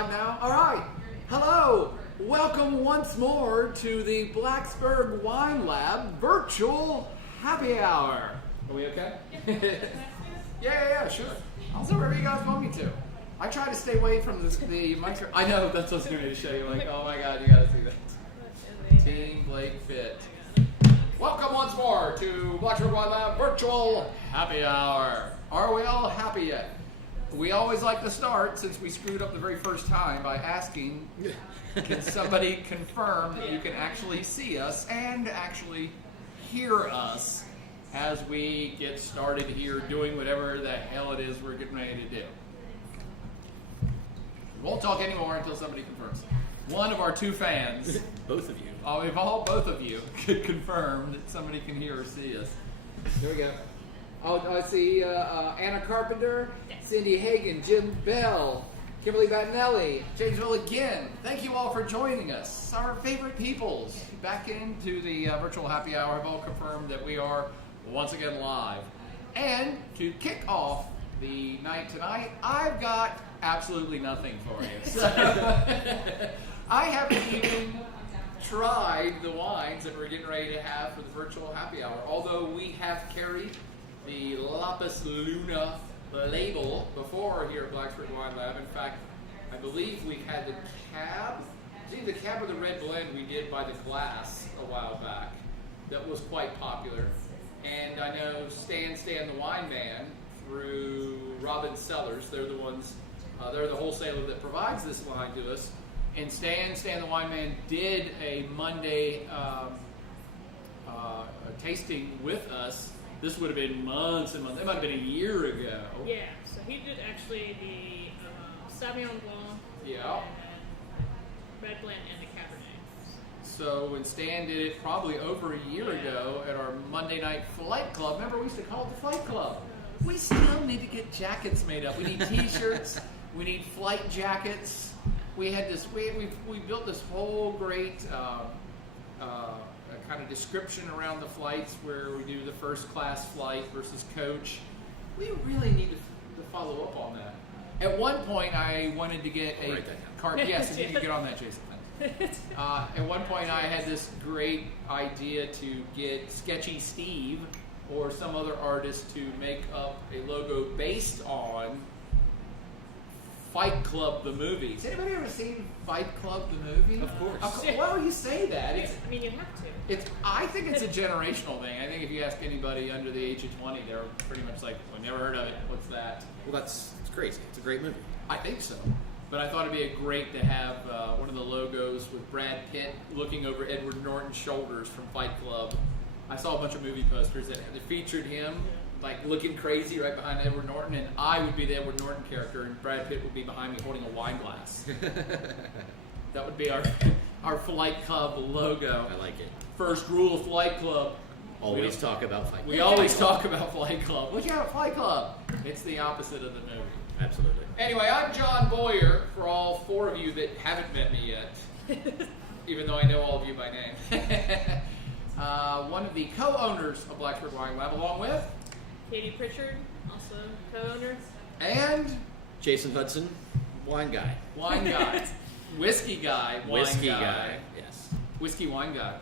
live now? All right. Hello. Welcome once more to the Blacksburg Wine Lab virtual happy hour. Are we okay? Yeah, sure. I'll say wherever you guys want me to. I try to stay away from the microphone. I know, that's what I was going to show you. Like, oh my God, you got to see that. Team Blake Fit. Welcome once more to Blacksburg Wine Lab virtual happy hour. Are we all happy yet? We always like to start, since we screwed up the very first time, by asking, can somebody confirm that you can actually see us and actually hear us as we get started here doing whatever the hell it is we're getting ready to do. We won't talk anymore until somebody confirms. One of our two fans, both of you. Both of you could confirm that somebody can hear or see us. There we go. I see Anna Carpenter, Cindy Hagan, Jim Bell, Kimberly Battinelli, James Will again. Thank you all for joining us. Our favorite peoples back into the virtual happy hour have all confirmed that we are once again live. And to kick off the night tonight, I've got absolutely nothing for you. So I haven't even tried the wines that we're getting ready to have for the virtual happy hour, although we have carried the Lapis Luna label before here at Blacksburg Wine Lab. In fact, I believe we had the cab. It's either the cab or the red blend we did by the glass a while back. That was quite popular. And I know Stan the Wine Man through Robin Cellars. They're the ones. They're the wholesaler that provides this wine to us. And Stan the Wine Man did a Monday tasting with us. This would have been months and months. It might have been a year ago. Yeah, so he did actually the Sauvignon Blanc, yeah, and red blend, and the Cabernet. So when Stan did it probably over a year ago at our Monday night flight club, remember we used to call it the flight club. We still need to get jackets made up. We need T-shirts. We need flight jackets. We had this. We built this whole great kind of description around the flights where we do the first class flight versus coach. We really need to follow up on that. At one point, I wanted to get a card. Yes, you can get on that, Jason. At one point, I had this great idea to get Sketchy Steve or some other artist to make up a logo based on Fight Club the movie. Has anybody ever seen Fight Club the movie? Of course. Well, you say that. I mean, you have to. I think it's a generational thing. I think if you ask anybody under the age of 20, they're pretty much like, "We never heard of it. What's that?" Well, it's crazy. It's a great movie. I think so. But I thought it'd be great to have one of the logos with Brad Pitt looking over Edward Norton's shoulders from Fight Club. I saw a bunch of movie posters that featured him like looking crazy right behind Edward Norton, and I would be the Edward Norton character, and Brad Pitt would be behind me holding a wine glass. That would be our Flight Club logo. I like it. First rule of Flight Club. Always talk about Fight Club. We always talk about Flight Club. Look out, Flight Club. It's the opposite of the movie. Absolutely. Anyway, I'm John Boyer, for all four of you that haven't met me yet, even though I know all of you by name. One of the co-owners of Blacksburg Wine Lab, along with Katie Pritchard, also co-owner. And Jason Hudson, wine guy. Wine guy. Whiskey guy. Wine Whiskey guy. guy. Yes. Whiskey wine guy.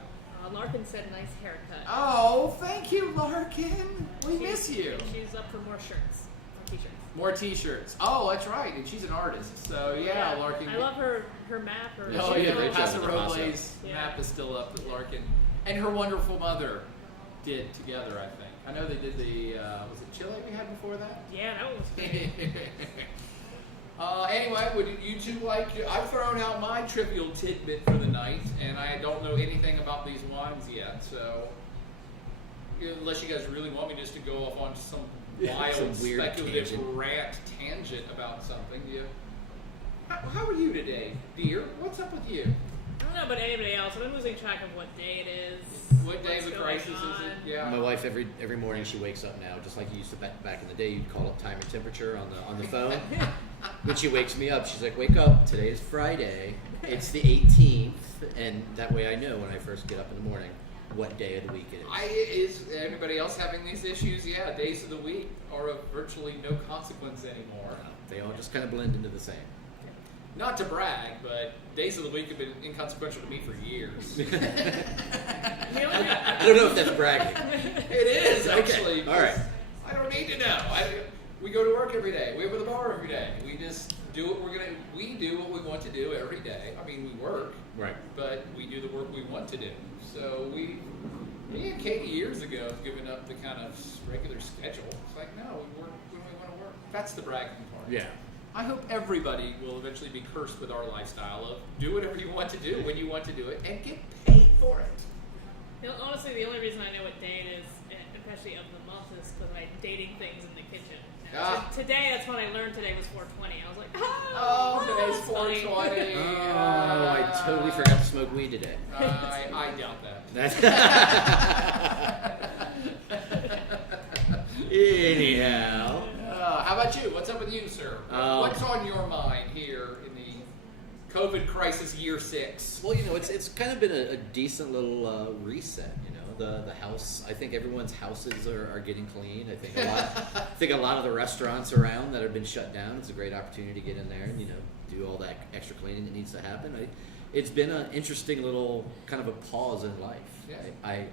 Larkin said nice haircut. Oh, thank you, Larkin. We miss you. She's up for more shirts, more t-shirts. More t-shirts. Oh, that's right. And she's an artist. So, yeah, Larkin. I love her map. Oh, yeah, great job Paso with the Robles map is still up that Larkin and her wonderful mother did together, I think. I know they did the, was it Chile we had before that? Yeah, that one was great. Anyway, would you two like to, I've thrown out my trivial tidbit for the night, and I don't know anything about these wines yet, so unless you guys really want me just to go off on some wild, some weird speculative tangent. tangent about something, do you? How are you today, dear? What's up with you? I don't know about anybody else. I've been losing track of what day it is. What day of the crisis is it? Yeah. My wife every morning she wakes up now, just like you used to back in the day. You'd call up time and temperature on the phone. When she wakes me up, she's like, "Wake up! Today is Friday. It's the 18th," and that way I know when I first get up in the morning what day of the week it is. Is anybody else having these issues? Yeah, days of the week are of virtually no consequence anymore. They all just kind of blend into the same. not to brag, but days of the week have been inconsequential to me for years. I don't know if that's bragging. It is, actually. Okay. All right. I don't need to know. We go to work every day. We open the bar every day. We just do what we do what we want to do every day. I mean, we work. Right. But we do the work we want to do. So me and Katie years ago have given up the kind of regular schedule. It's like, no, we work when we want to work. That's the bragging part. Yeah. I hope everybody will eventually be cursed with our lifestyle of do whatever you want to do when you want to do it and get paid for it. Honestly, the only reason I know what day it is, especially of the month, is because I'm dating things in the kitchen. Today, that's what I learned today was 420. I was like, today's 420. Oh, I totally forgot to smoke weed today. I doubt that. Anyhow. How about you? What's up with you, sir? What's on your mind here in the COVID crisis year 6? Well, it's kind of been a decent little reset. The house. I think everyone's houses are getting clean. I think a lot of the restaurants around that have been shut down. It's a great opportunity to get in there and do all that extra cleaning that needs to happen. It's been an interesting little kind of a pause in life. Yeah. I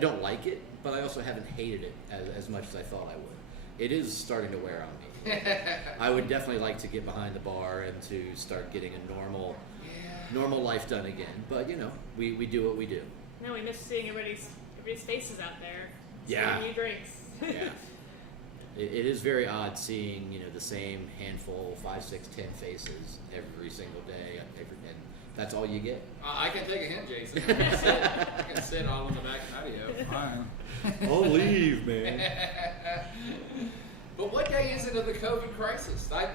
don't like it, but I also haven't hated it as much as I thought I would. It is starting to wear on me. I would definitely like to get behind the bar and to start getting a normal life done again. But we do what we do. No, we miss seeing everybody's faces out there. Yeah. New drinks. Yeah. It is very odd seeing the same handful, 5, 6, 10 faces every single day, and that's all you get. I can take a hint, Jason. I can sit all on the back patio. Fine. I'll leave, man. But what day is it of the COVID crisis? I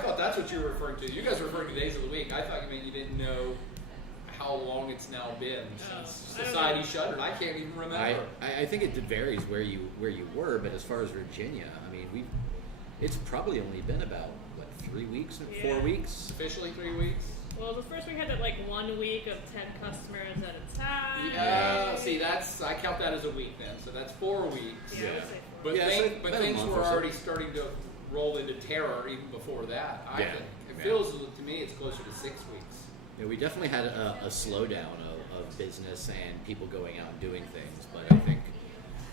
thought that's what you were referring to. You guys were referring to days of the week. I thought you didn't know how long it's now been since society shuttered. I can't even remember. I think it varies where you were, but as far as Virginia, it's probably only been about 3 weeks, 4 weeks. Officially 3 weeks. Well, the first week had that 1 week of 10 customers at a time. Yeah. See, I count that as a week then. So that's 4 weeks. Yeah. But things were or so. already starting to roll into terror even before that. I think it feels to me it's closer to 6 weeks. Yeah, we definitely had a slowdown of business and people going out and doing things, but I think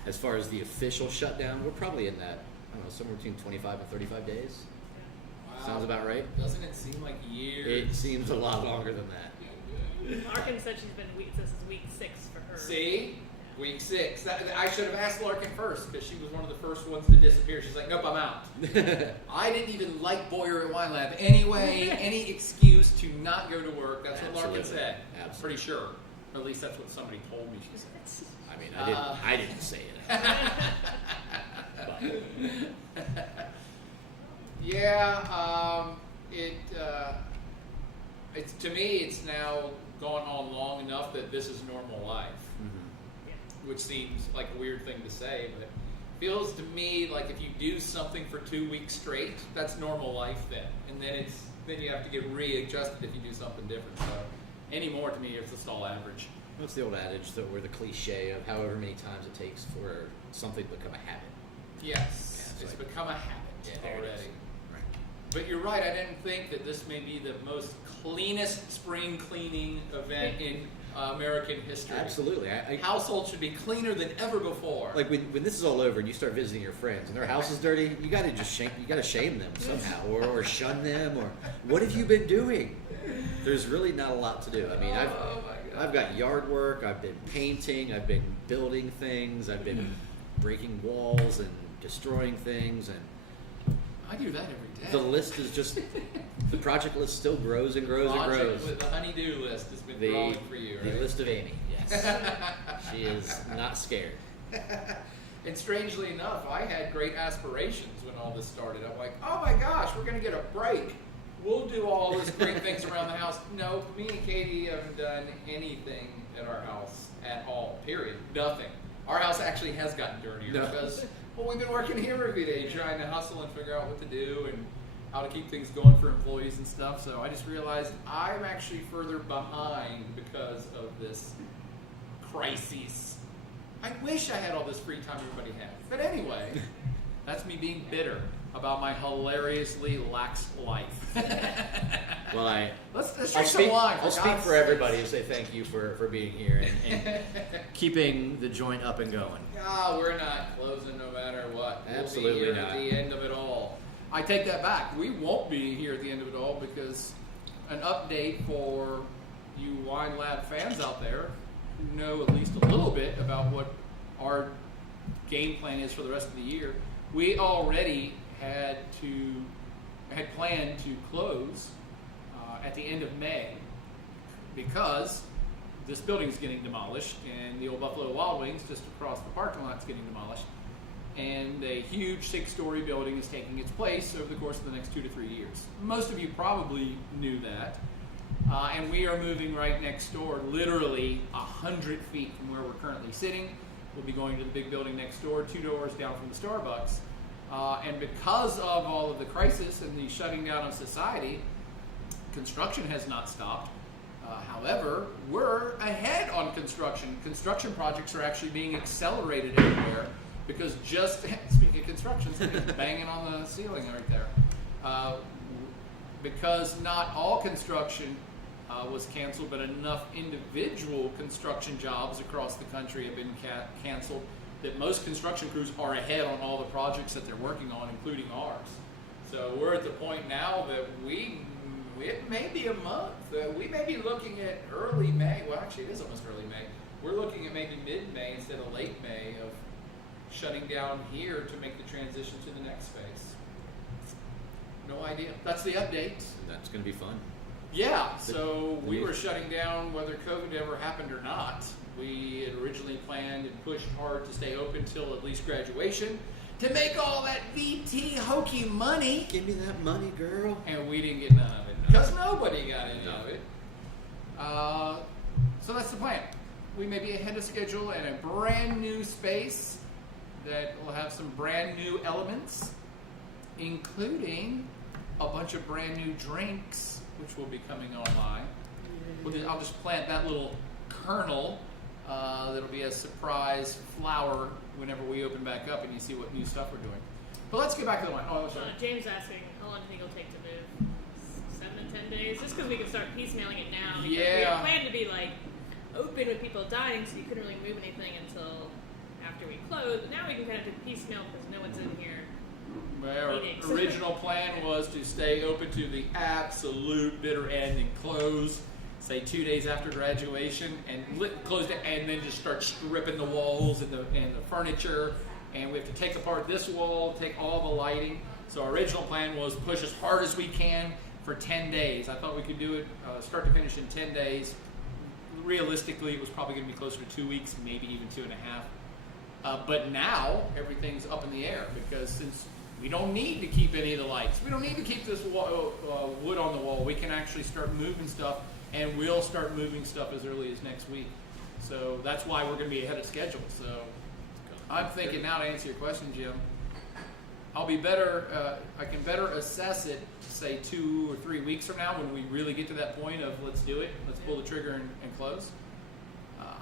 as far as the official shutdown, we're probably in that, somewhere between 25 and 35 days. Wow. Sounds about right? Doesn't it seem like years? It seems a lot longer than that. Larkin said this is week 6 for her. See? Week 6. I should have asked Larkin first because she was one of the first ones to disappear. She's like, nope, I'm out. I didn't even like Boyer at Wine Lab anyway. Any excuse to not go to work. That's what Larkin said. Absolutely. Pretty sure. At least that's what somebody told me she said. I didn't say it. Yeah, it's to me it's now gone on long enough that this is normal life. Mm-hmm. Which seems like a weird thing to say, but it feels to me like if you do something for 2 weeks straight, that's normal life then. And then you have to get readjusted if you do something different. So anymore to me it's just all average. What's the old adage or the cliche of however many times it takes for something to become a habit? Yes, it's become a habit already. Right. But you're right, I didn't think that this may be the most cleanest spring cleaning event in American history. Absolutely. Households should be cleaner than ever before. Like when this is all over and you start visiting your friends and their house is dirty, you got to just shame them somehow or shun them or what have you been doing? There's really not a lot to do. I've got yard work, I've been painting, I've been building things, I've been breaking walls and destroying things, and I do that every day. the list is just the project list still grows and grows and grows. The honey-do list has been growing for you, right? The list of Amy, yes. She is not scared. And strangely enough, I had great aspirations when all this started. I'm like, oh my gosh, we're going to get a break. We'll do all these great things around the house. No, me and Katie haven't done anything at our house at all, period. Nothing. Our house actually has gotten dirtier because, we've been working here every day trying to hustle and figure out what to do and how to keep things going for employees and stuff. So I just realized I'm actually further behind because of this crisis. I wish I had all this free time everybody has. But anyway, that's me being bitter. about my hilariously lax life. Well, let's drink some wine. I'll speak for everybody and say thank you for being here and keeping the joint up and going. No, we're not closing no matter what. Absolutely we'll be here not. At the end of it all. I take that back. We won't be here at the end of it all because an update for you Wine Lab fans out there who know at least a little bit about what our game plan is for the rest of the year. We already had planned to close at the end of May because this building is getting demolished and the old Buffalo Wild Wings just across the parking lot is getting demolished, and a huge 6-story building is taking its place over the course of the next 2 to 3 years. Most of you probably knew that, and we are moving right next door, literally 100 feet from where we're currently sitting. We'll be going to the big building next door, 2 doors down from the Starbucks. And because of all of the crisis and the shutting down of society, construction has not stopped. However, we're ahead on construction. Construction projects are actually being accelerated everywhere because just, speaking of construction, somebody's banging on the ceiling right there. Because not all construction was canceled, but enough individual construction jobs across the country have been canceled that most construction crews are ahead on all the projects that they're working on, including ours. So we're at the point now that it may be a month. We may be looking at early May. Well, actually, it is almost early May. We're looking at maybe mid-May instead of late May of shutting down here to make the transition to the next phase. No idea. That's the update. That's going to be fun. Yeah, so we were shutting down whether COVID ever happened or not. We had originally planned and pushed hard to stay open till at least graduation to make all that VT hokey money. Give me that money, girl. And we didn't get none of it because nobody got any of it. So that's the plan. We may be ahead of schedule in a brand new space that will have some brand new elements, including a bunch of brand new drinks, which will be coming online. I'll just plant that little kernel. That'll be a surprise flower whenever we open back up and you see what new stuff we're doing. But let's get back to the wine. Oh, sorry. James asking, how long do you think it'll take to move? 7 to 10 days? Just because we can start piecemealing it now. Because we had planned to be like open with people dining, so you couldn't really move anything until after we closed. But now we can kind of do piecemeal because no one's in here. Our original plan was to stay open to the absolute bitter end and close, say 2 days after graduation, and close it, and then just start stripping the walls and the furniture. And we have to take apart this wall, take all the lighting. So our original plan was push as hard as we can for 10 days. I thought we could do it start to finish in 10 days. Realistically, it was probably going to be closer to 2 weeks, maybe even 2.5. But now everything's up in the air because since we don't need to keep any of the lights, we don't need to keep this wood on the wall. We can actually start moving stuff, and we'll start moving stuff as early as next week. So that's why we're going to be ahead of schedule. So I'm thinking now, to answer your question, Jim, I'll be better. I can better assess it, say 2 or 3 weeks from now, when we really get to that point of let's do it, let's pull the trigger and close.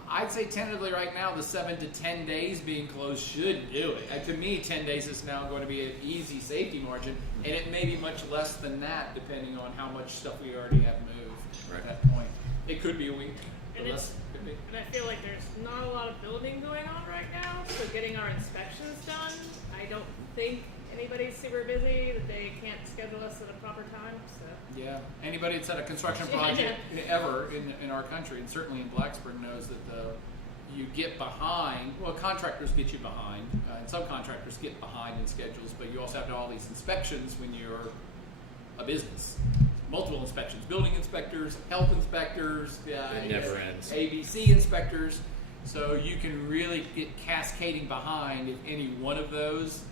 I'd say tentatively right now, the 7 to 10 days being closed should do it. And to me, 10 days is now going to be an easy safety margin, and it may be much less than that depending on how much stuff we already have moved at that point. It could be a week. And I feel like there's not a lot of building going on right now, so getting our inspections done, I don't think anybody's super busy, that they can't schedule us at a proper time. So yeah, anybody that's had a construction project ever in our country, and certainly in Blacksburg, knows that you get behind. Well, contractors get you behind, and subcontractors get behind in schedules, but you also have to do all these inspections when you're a business. Multiple inspections, building inspectors, health inspectors, it never ends. ABC inspectors. So you can really get cascading behind if any one of those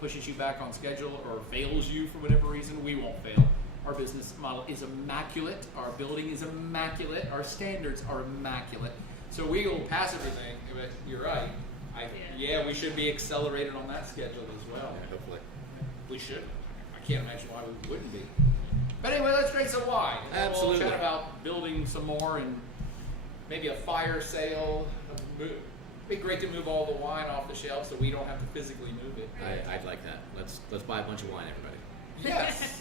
pushes you back on schedule or fails you for whatever reason. We won't fail. Our business model is immaculate. Our building is immaculate. Our standards are immaculate. So we will pass everything. But you're right. We should be accelerated on that schedule as well. Yeah, hopefully. We should. I can't imagine why we wouldn't be. But anyway, let's drink some wine. Absolutely. We'll chat about building some more and maybe a fire sale. be great to move all the wine off the shelf so we don't have to physically move it. I'd like that. Let's buy a bunch of wine, everybody. Yes.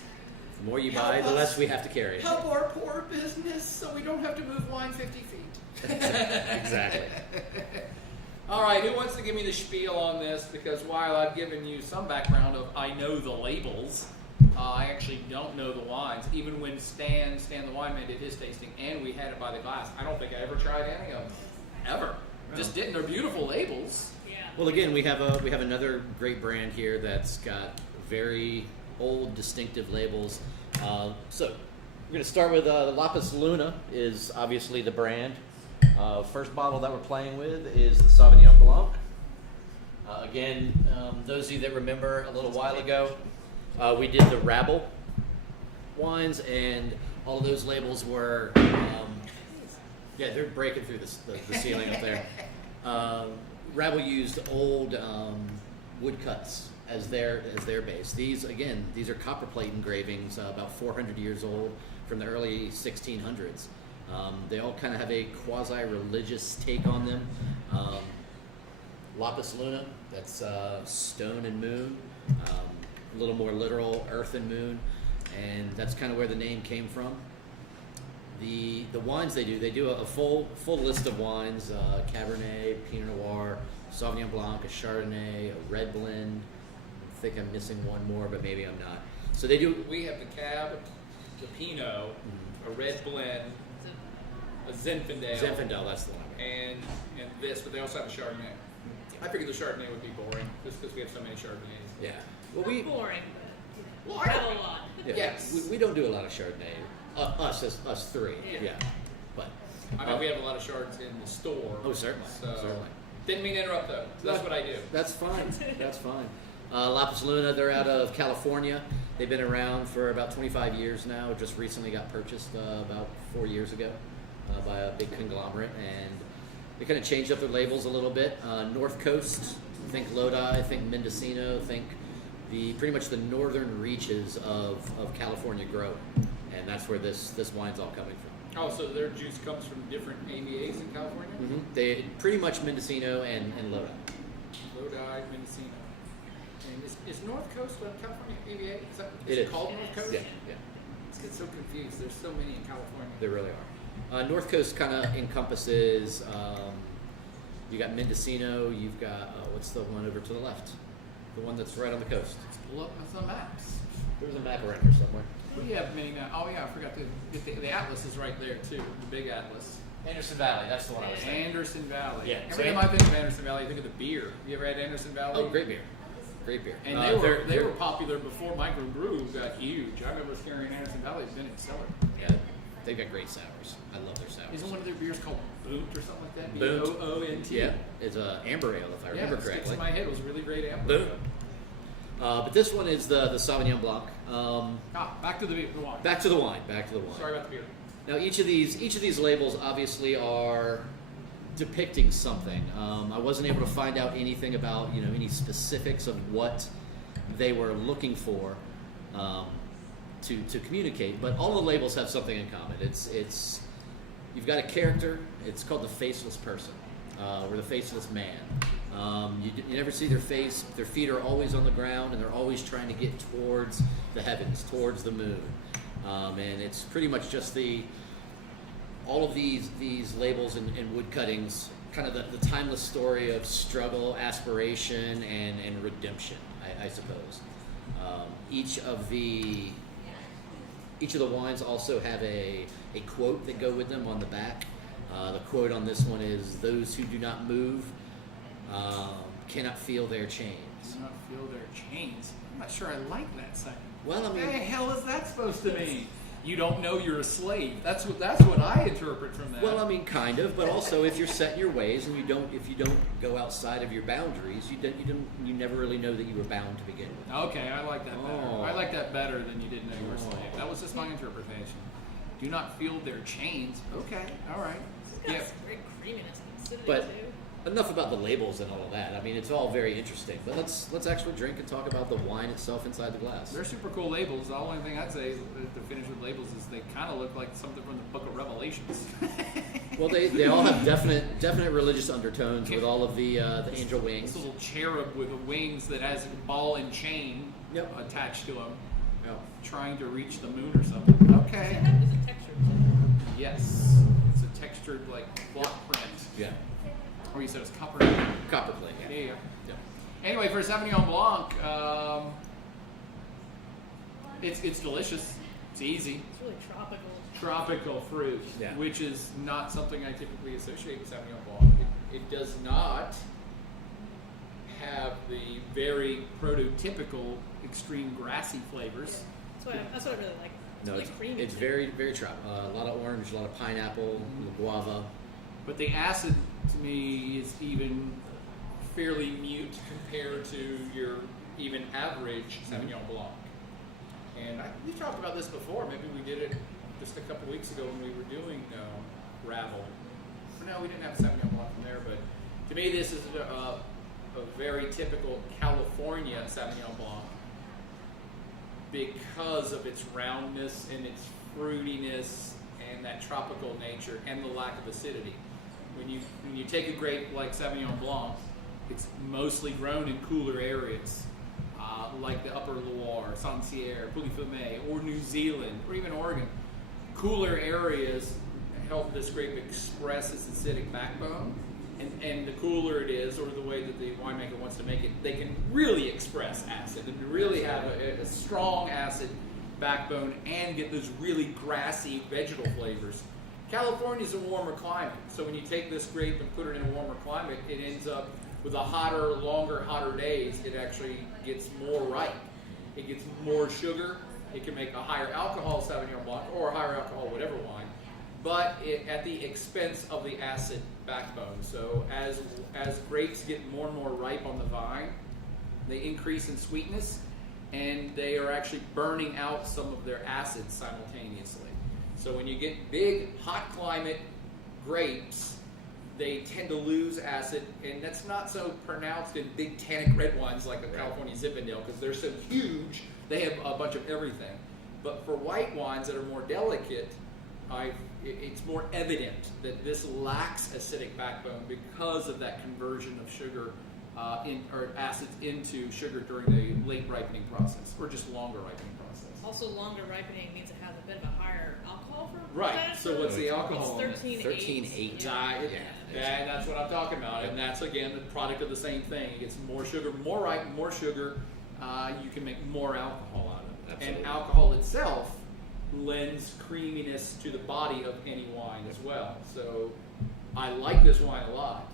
The more you buy, the less we have to carry. Help our poor business so we don't have to move wine 50 feet. Exactly. All right, who wants to give me the spiel on this? Because while I've given you some background of I know the labels, I actually don't know the wines. Even when Stan the wineman did his tasting and we had it by the glass, I don't think I ever tried any of them. Ever. Just didn't. They're beautiful labels. Yeah. Well, again, we have another great brand here that's got very old, distinctive labels. So we're going to start with Lapis Luna is obviously the brand. First bottle that we're playing with is the Sauvignon Blanc. Again, those of you that remember a little while ago, we did the Rabble wines, and all of those labels were, they're breaking through the ceiling up there. Rabble used old woodcuts as their base. These are copperplate engravings, about 400 years old, from the early 1600s. They all kind of have a quasi-religious take on them. Lapis Luna, that's stone and moon. A little more literal, earth and moon, and that's kind of where the name came from. The wines they do a full list of wines: Cabernet, Pinot Noir, Sauvignon Blanc, a Chardonnay, a red blend. I think I'm missing one more, but maybe I'm not. So they do. We have the Cab, the Pinot, a red blend, a Zinfandel. Zinfandel, that's the one. And this, but they also have a Chardonnay. I figured the Chardonnay would be boring, just because we have so many Chardonnays. Yeah. Well, boring, but Well, have a lot. yeah, Yes. we don't do a lot of Chardonnay. Us three. Yeah. But I mean, we have a lot of Chardons in the store. oh, certainly. So, didn't mean to interrupt though. That's what I do. That's fine. That's fine. Lapis Luna, they're out of California. They've been around for about 25 years now. Just recently got purchased about 4 years ago by a big conglomerate, and they kind of changed up their labels a little bit. North Coast, think Lodi, think Mendocino, think pretty much the northern reaches of California growing, and that's where this wine's all coming from. Oh, so their juice comes from different AVAs in California? Mm-hmm. They pretty much Mendocino and Lodi. Lodi, Mendocino. And is North Coast of California AVA? It it is. called North Coast? Yeah. I get so confused. There's so many in California. They really are. North Coast kind of encompasses, you got Mendocino, you've got, what's the one over to the left? The one that's right on the coast. Look at the maps. There's a map around here somewhere. We have many maps. Oh yeah, I forgot to get the Atlas is right there too. The big Atlas. Anderson Valley, that's the one I was saying. Anderson Valley. Yeah, Every time I think of Anderson Valley, I think of the beer. You ever had Anderson Valley? Oh, great beer. Great beer. And they were popular before microbrew got huge. I remember carrying Anderson Valley has been in cellar. Yeah, they've got great sours. I love their sours. Isn't one of their beers called Boot or something like that? Boot. Boont. Yeah, it's a amber ale if I remember sticks correctly. in my head. It was a really great amber. Boot. But this one is the Sauvignon Blanc. Back to the wine. Back to the wine. Sorry about the beer. Now each of these labels obviously are depicting something. I wasn't able to find out anything about any specifics of what they were looking for to communicate, but all the labels have something in common. It's you've got a character. It's called the faceless person or the faceless man. You never see their face. Their feet are always on the ground, and they're always trying to get towards the heavens, towards the moon. And it's pretty much just all of these labels and wood cuttings, kind of the timeless story of struggle, aspiration, and redemption, I suppose. Each of the wines also have a quote that go with them on the back. The quote on this one is, "Those who do not move cannot feel their chains." Do not feel their chains. I'm not sure I like that second. Well, I mean, What the hell is that supposed to mean? You don't know you're a slave. That's what I interpret from that. well, I mean, kind of, but also if you're set in your ways and if you don't go outside of your boundaries, you never really know that you were bound to begin with. Okay, I like that better. Oh. I like that better than you didn't know you were a slave. That was just my interpretation. Do not feel their chains. Okay, all right. It's got Yeah. great creaminess and acidity But too. enough about the labels and all of that. I mean, it's all very interesting. But let's actually drink and talk about the wine itself inside the glass. They're super cool labels. The only thing I'd say is to finish with labels is they kind of look like something from the Book of Revelations. Well, they all have definite religious undertones with all of the angel wings. This little cherub with the wings that has a ball and chain attached to him, trying to reach the moon or something. Okay. It's a texture too. Yes, it's a textured like block print. Yeah. Or you said it's copper. Copper plate. Yeah, yeah. Yeah. Anyway, for Sauvignon Blanc, it's delicious. It's easy. It's really tropical. Tropical fruit, Yeah. which is not something I typically associate with Sauvignon Blanc. It does not have the very prototypical extreme grassy flavors. That's what I really like. No, It's like creamy. it's very tropical. A lot of orange, a lot of pineapple, guava. But the acid, to me, is even fairly mute compared to your even average Sauvignon Blanc. And we talked about this before. Maybe we did it just a couple weeks ago when we were doing Ravel. No, we didn't have Sauvignon Blanc from there. But to me, this is a very typical California Sauvignon Blanc because of its roundness and its fruitiness and that tropical nature and the lack of acidity. When you take a grape like Sauvignon Blanc, it's mostly grown in cooler areas, like the Upper Loire, Saint-Cyr, Pouilly-Fumé, or New Zealand, or even Oregon. Cooler areas help this grape express its acidic backbone, and the cooler it is, or the way that the winemaker wants to make it, they can really express acid and really have a strong acid backbone and get those really grassy vegetal flavors. California is a warmer climate, so when you take this grape and put it in a warmer climate, it ends up with hotter days, it actually gets more ripe. It gets more sugar. It can make a higher alcohol Sauvignon Blanc or a higher alcohol whatever wine, but at the expense of the acid backbone. So as grapes get more and more ripe on the vine, they increase in sweetness, and they are actually burning out some of their acids simultaneously. So when you get big, hot climate grapes, they tend to lose acid, and that's not so pronounced in big tannic red wines like the California Zinfandel because they're so huge, they have a bunch of everything. But for white wines that are more delicate, it's more evident that this lacks acidic backbone because of that conversion of sugar or acids into sugar during the late ripening process, or just longer ripening process. Also, longer ripening means it has a bit of a higher alcohol for Right. So what's the alcohol? It's 13.8. That's what I'm talking about, and that's again the product of the same thing. It gets more sugar, more ripe, more sugar. You can make more alcohol out of it, Absolutely. and alcohol itself lends creaminess to the body of any wine as well. So I like this wine a lot.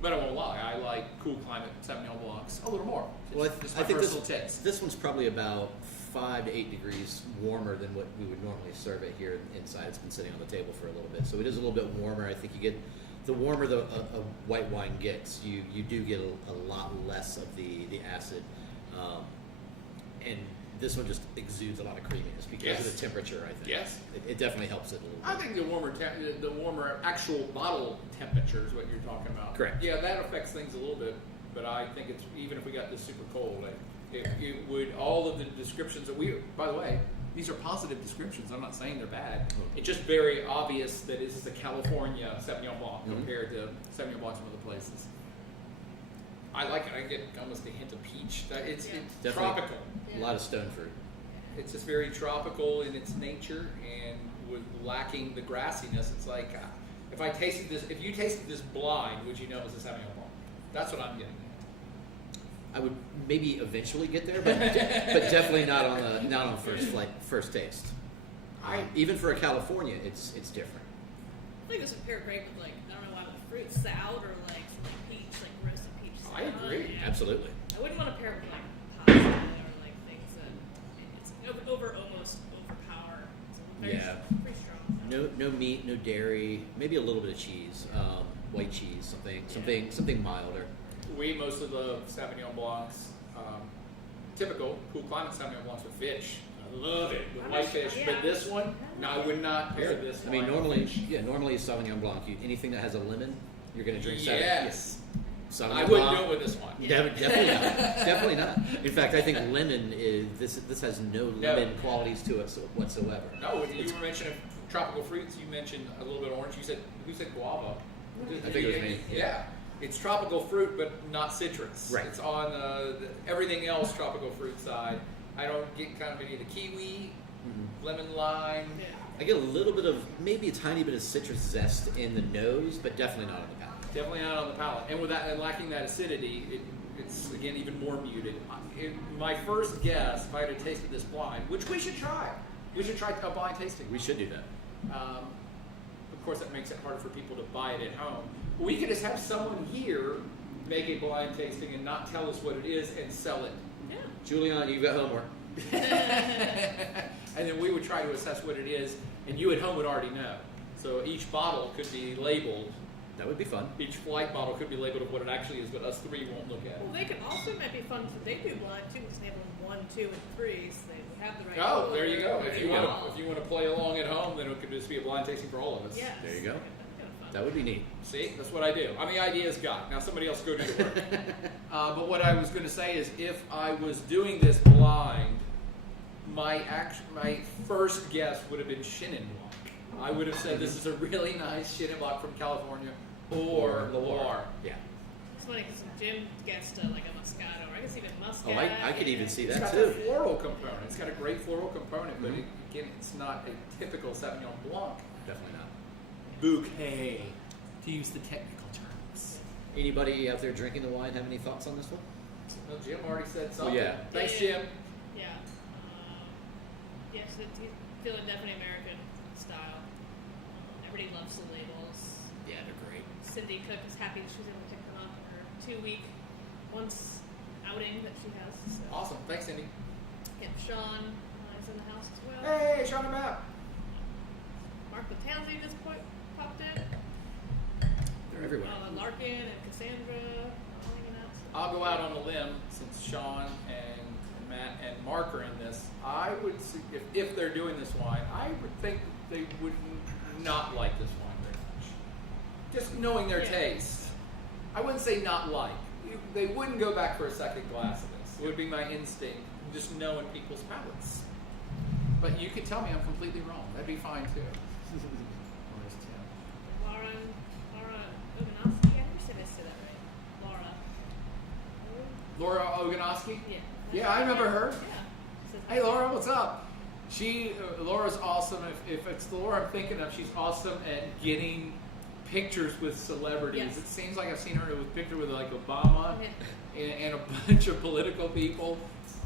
But I won't lie, I like cool climate Sauvignon Blancs a little more. Well, It's I my think personal taste. this one's probably about 5 to 8 degrees warmer than what we would normally serve it here inside. It's been sitting on the table for a little bit, so it is a little bit warmer. I think you get the warmer a white wine gets, you do get a lot less of the acid, and this one just exudes a lot of creaminess because of the temperature. I think it definitely helps it a little bit. I think the warmer actual bottle temperature is what you're talking about. Correct. Yeah, that affects things a little bit, but I think it's even if we got this super cold, it would all of the descriptions that by the way, these are positive descriptions. I'm not saying they're bad. It's just very obvious that this is a California Sauvignon Blanc compared to Sauvignon Blancs from other places. I like it. I get almost a hint of peach. It's tropical. A lot of stone fruit. It's just very tropical in its nature, and with lacking the grassiness. It's like if you tasted this blind, would you know it was a Sauvignon Blanc? That's what I'm getting at. I would maybe eventually get there, but definitely not on first taste. Even for a California, it's different. I think this would pair great with I don't know why, with fruit salad or some peach, roasted peach salad. I agree. Yeah. Absolutely. I wouldn't want to pair it with pasta or things that it's almost overpower. It's pretty strong. No meat, no dairy, maybe a little bit of cheese, white cheese, something milder. We mostly love Sauvignon Blancs, typical cool climate Sauvignon Blancs with fish. I love it with white fish, but this one, no, I would not pair this. Normally Sauvignon Blanc, anything that has a lemon, you're going to drink Sauvignon. Yes. Sauvignon I wouldn't Blanc. do it with this one. Definitely not. Definitely not. In fact, I think lemon is this has no lemon qualities to it whatsoever. No, you were mentioning tropical fruits, you mentioned a little bit of orange. Who said guava? I think it was me. Yeah. It's tropical fruit, but not citrus. Right. It's on everything else tropical fruit side. I don't get kind of any of the kiwi, lemon lime. Yeah. I get a little bit of, maybe a tiny bit of citrus zest in the nose, but definitely not on the palate. Definitely not on the palate. And with that, and lacking that acidity, it's again even more muted. My first guess, if I had tasted this blind, which we should try a blind tasting. We should do that. Of course, that makes it harder for people to buy it at home. We could just have someone here make a blind tasting and not tell us what it is and sell it. Yeah. Julian, you've got homework. And then we would try to assess what it is, and you at home would already know. So each bottle could be labeled. That would be fun. Each flight bottle could be labeled of what it actually is, but us three won't look at it. Well, they could also might be fun if they do blind too, because they have 1, 2, and 3, so they have the right. Oh, there you go. order. If you want to play along at home, then it could just be a blind tasting for all of us. Yes. There you go. That'd be kind of fun. That would be neat. See, that's what I do. I'm the ideas guy. Now somebody else go do the work. But what I was going to say is, if I was doing this blind, my first guess would have been Chenin Blanc. I would have said this is a really nice Chenin Blanc from California or Noir. Yeah. It's funny because Jim guessed like a Moscato, or I guess even Muscat. Oh, I could even see It's that got too. that floral component. It's got a great floral component, but again, it's not a typical Sauvignon Blanc Definitely not. bouquet, to use the technical terms. Anybody out there drinking the wine have any thoughts on this one? Well, Jim already said something. yeah. Thanks, Yeah. Jim. Yeah. Yes, he's feeling definitely American style. Everybody loves the labels. Yeah, they're great. Cindy Cook is happy she was able to come up for her 2-week once outing that she has. So. Awesome. Thanks, Cindy. And Sean is in the house as well. Hey, Sean and Matt. Mark with Townsend just popped in. They're everywhere. Larkin and Cassandra all hanging out. I'll go out on a limb since Sean and Matt and Mark are in this. I would, if they're doing this wine, I would think they would not like this wine very much. Just knowing their taste, I wouldn't say not like. They wouldn't go back for a second glass of this. It would be my instinct, just knowing people's palates. But you could tell me I'm completely wrong. That'd be fine too. Where's Tim? Laura Oganowski. I never said I said that right. Laura Oganowski? Yeah. Yeah, I remember her. Yeah. Hey Laura, what's up? Laura's awesome. If it's the Laura I'm thinking of, she's awesome at getting pictures with celebrities. Yes. It seems like I've seen her with picture with like Obama and a bunch of political people.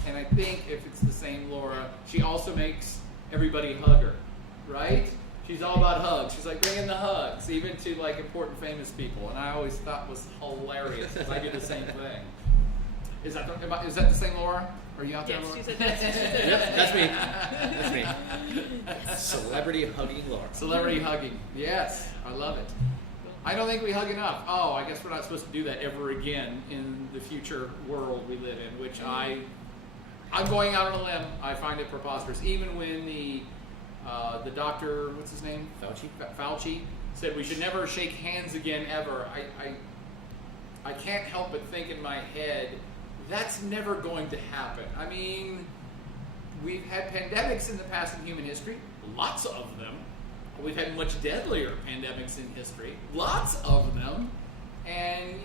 And I think if it's the same Laura, she also makes everybody hug her, right? She's all about hugs. She's like, bring in the hugs, even to like important famous people. And I always thought was hilarious because I do the same thing. Is that the same Laura? Are you out there, Yes, Laura? she said that's Yep, that's me. That's me. Celebrity hugging Laura. Celebrity hugging. Yes, I love it. I don't think we hug enough. Oh, I guess we're not supposed to do that ever again in the future world we live in, which I'm going out on a limb. I find it preposterous. Even when the doctor, what's his name? Fauci said we should never shake hands again ever. I can't help but think in my head, that's never going to happen. I mean, we've had pandemics in the past in human history, lots of them. We've had much deadlier pandemics in history, lots of them. And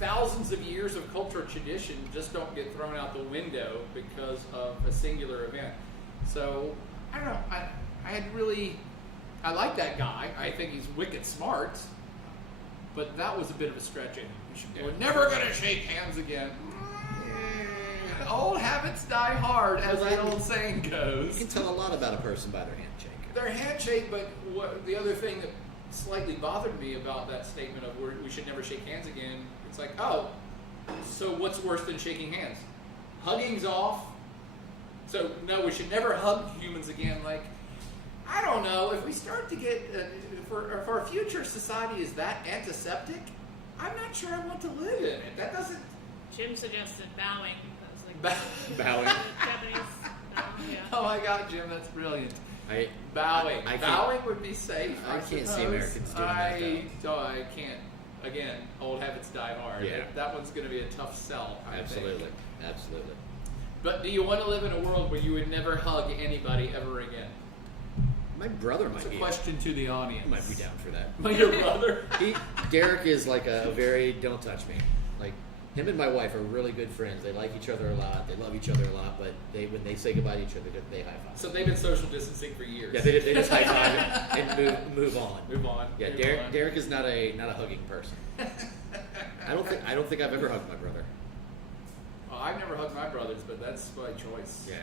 thousands of years of cultural tradition just don't get thrown out the window because of a singular event. So, I don't know. I like that guy. I think he's wicked smart. But that was a bit of a stretch. We're never going to shake hands again. Old habits die hard, as the old saying goes. You can tell a lot about a person by their handshake. Their handshake, but the other thing that slightly bothered me about that statement of we should never shake hands again, it's like, oh, so what's worse than shaking hands? Hugging's off. So, no, we should never hug humans again. Like, I don't know. If we start to get, for a future society is that antiseptic, I'm not sure I want to live in it. That doesn't... Jim suggested bowing. That was like Bowing. Japanese bowing, yeah. Oh my God, Jim, that's brilliant. Bowing. Bowing would be safe. I can't see Americans doing that. I can't. Again, old habits die hard. Yeah. That one's going to be a tough sell. I Absolutely. think. Absolutely. But do you want to live in a world where you would never hug anybody ever again? My brother It's might a be. question to the audience. Might be down for that. Your brother? Derek is like a very don't touch me. Like him and my wife are really good friends. They like each other a lot. They love each other a lot. But when they say goodbye to each other, they high five. So they've been social distancing for years. Yeah, they just high five and move on. Move on. Yeah, move Derek. on. Derek is not a hugging person. I don't think I've ever hugged my brother. Well, I've never hugged my brothers, but that's by choice. Yeah.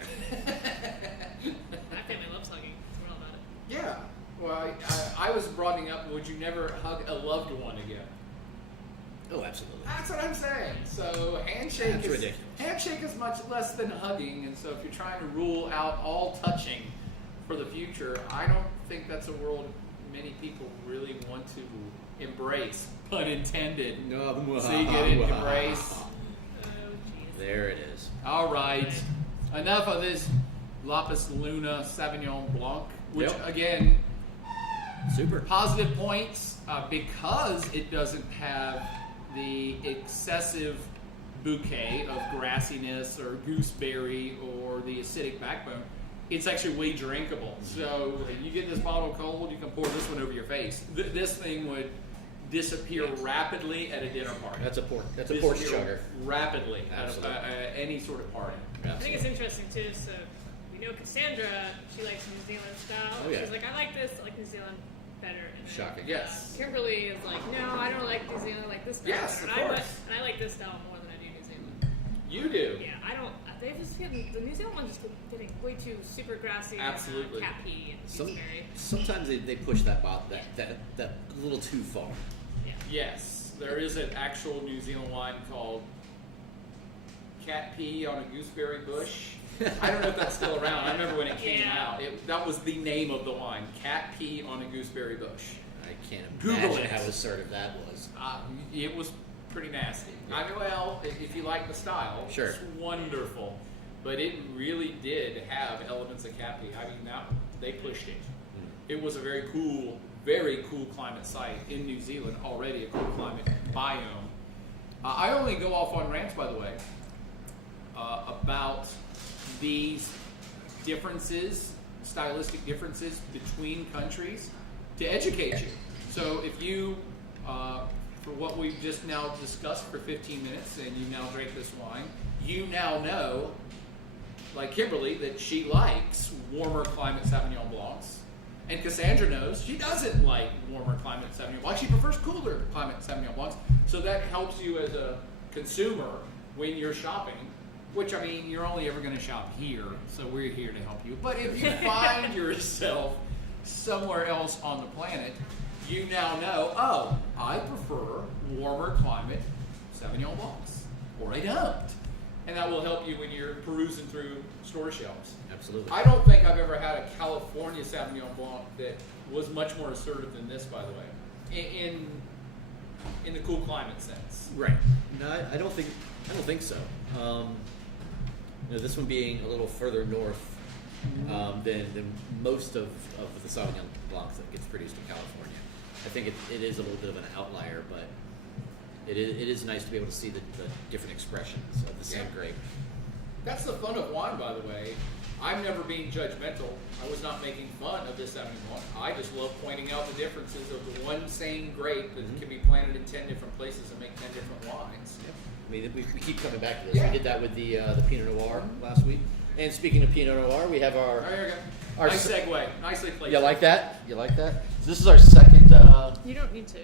My family loves hugging. We're all about it. Yeah. Well, I was broadening up. Would you never hug a loved one again? Oh, absolutely. That's what I'm saying. So handshake That's is ridiculous. handshake is much less than hugging, and so if you're trying to rule out all touching for the future, I don't think that's a world many people really want to embrace. Pun intended. No. So you get it, embrace. Oh, jeez. There it is. All right. Enough of this Lapis Luna Sauvignon Blanc, which Yep. again, Super. positive points because it doesn't have the excessive bouquet of grassiness or gooseberry or the acidic backbone. It's actually way drinkable. So you get this bottle cold, you can pour this one over your face. This thing would disappear rapidly at a dinner party. That's a porch Disappear chugger. rapidly Absolutely. at any sort of party. I think it's interesting too. So we know Cassandra, she likes New Zealand style. Oh, yeah. She's like, I like this. I like New Zealand better. And then, Shocking. Yes. Kimberly is like, no, I don't like New Zealand. I like this style Yes, better. of And course. I like this style more than I do New Zealand. You do. Yeah, I don't. They just the New Zealand one just getting way too super grassy. Absolutely. And, cat pea and gooseberry. Sometimes they push that a little too far. Yeah. Yes, there is an actual New Zealand wine called Cat Pea on a Gooseberry Bush. I don't know if that's still around. I remember when it came Yeah. out. That was the name of the wine, Cat Pea on a Gooseberry Bush. I can't Google imagine it. how assertive that was. It was pretty nasty. I mean, well, if you like the style, Sure. it's wonderful. But it really did have elements of Cat Pea. I mean, now they pushed it. It was a very cool climate site in New Zealand, already a cool climate biome. I only go off on rants, by the way, about these differences, stylistic differences between countries to educate you. So if you, for what we've just now discussed for 15 minutes and you now drink this wine, you now know, like Kimberly, that she likes warmer climate Sauvignon Blancs. And Cassandra knows she doesn't like warmer climate Sauvignon Blancs. She prefers cooler climate Sauvignon Blancs. So that helps you as a consumer when you're shopping, which, I mean, you're only ever going to shop here, so we're here to help you. But if you find yourself somewhere else on the planet, you now know, oh, I prefer warmer climate Sauvignon Blancs, or I don't. And that will help you when you're perusing through store shelves. Absolutely. I don't think I've ever had a California Sauvignon Blanc that was much more assertive than this, by the way, in the cool climate sense. Right. No, I don't think so. This one being a little further north than most of the Sauvignon Blancs that gets produced in California. I think it is a little bit of an outlier, but it is nice to be able to see the different expressions of the same grape. That's the fun of wine, by the way. I'm never being judgmental. I was not making fun of this Sauvignon Blanc. I just love pointing out the differences of the one same grape that can be planted in 10 different places and make 10 different wines. Yep. I mean, we keep coming back to this. Yeah. We did that with the Pinot Noir last week. And speaking of Pinot Noir, we have Oh, there you go. our Nice segue. Nicely placed. You like that? You like that? So this is our second. You don't need to.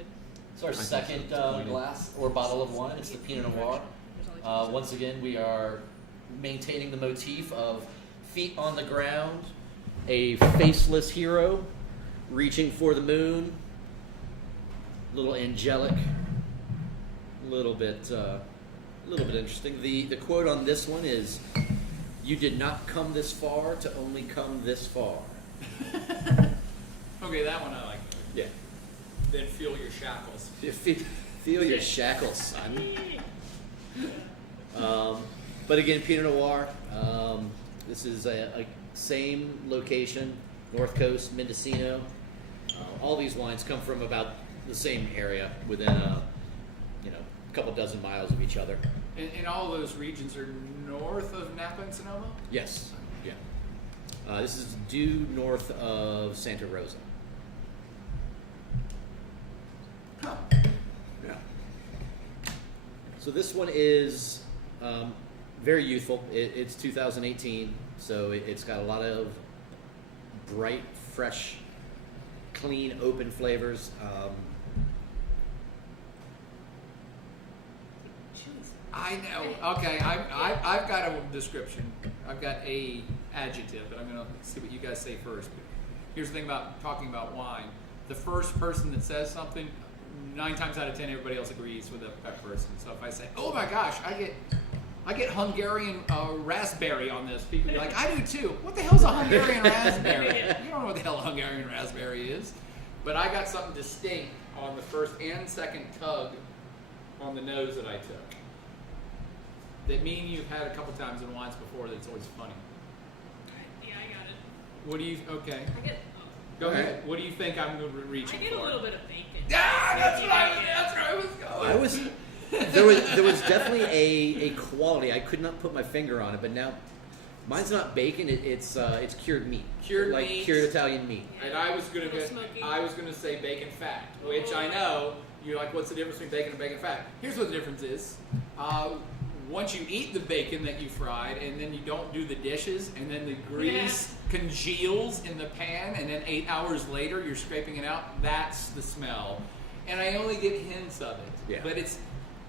It's our second glass or bottle of wine. It's the Pinot Noir. Once again, we are maintaining the motif of feet on the ground, a faceless hero reaching for the moon, a little angelic, a little bit interesting. The quote on this one is, "You did not come this far to only come this far." Okay, that one I like. Yeah. Then feel your shackles. Feel your shackles, son. But again, Pinot Noir. This is a same location, North Coast, Mendocino. All these wines come from about the same area, within a couple dozen miles of each other. And all those regions are north of Napa and Sonoma? Yes. Yeah. This is due north of Santa Rosa. Huh. Yeah. So this one is very youthful. It's 2018, so it's got a lot of bright, fresh, clean, open flavors. I know. Okay, I've got a description. I've got a adjective, but I'm going to see what you guys say first. But here's the thing about talking about wine. The first person that says something, 9 times out of 10, everybody else agrees with that person. So if I say, "Oh my gosh, I get Hungarian raspberry on this," people are like, "I do too." What the hell's a Hungarian raspberry? You don't know what the hell a Hungarian raspberry is. But I got something distinct on the first and second tug on the nose that I took. That me and you've had a couple times in wines before. That's always funny. Yeah, I got it. What do you? Okay. I get. Go ahead. What do you think I'm reaching for? I get a little bit of bacon. Ah, that's where I was going. There was definitely a quality. I could not put my finger on it, but now mine's not bacon. It's cured meat. Cured Italian meat. Yeah. And I was gonna say bacon fat, which I know you're like, what's the difference between bacon and bacon fat? Here's what the difference is. Once you eat the bacon that you fried, and then you don't do the dishes, and then the grease congeals in the pan, and then 8 hours later you're scraping it out, that's the smell. And I only get hints of it. Yeah. But it's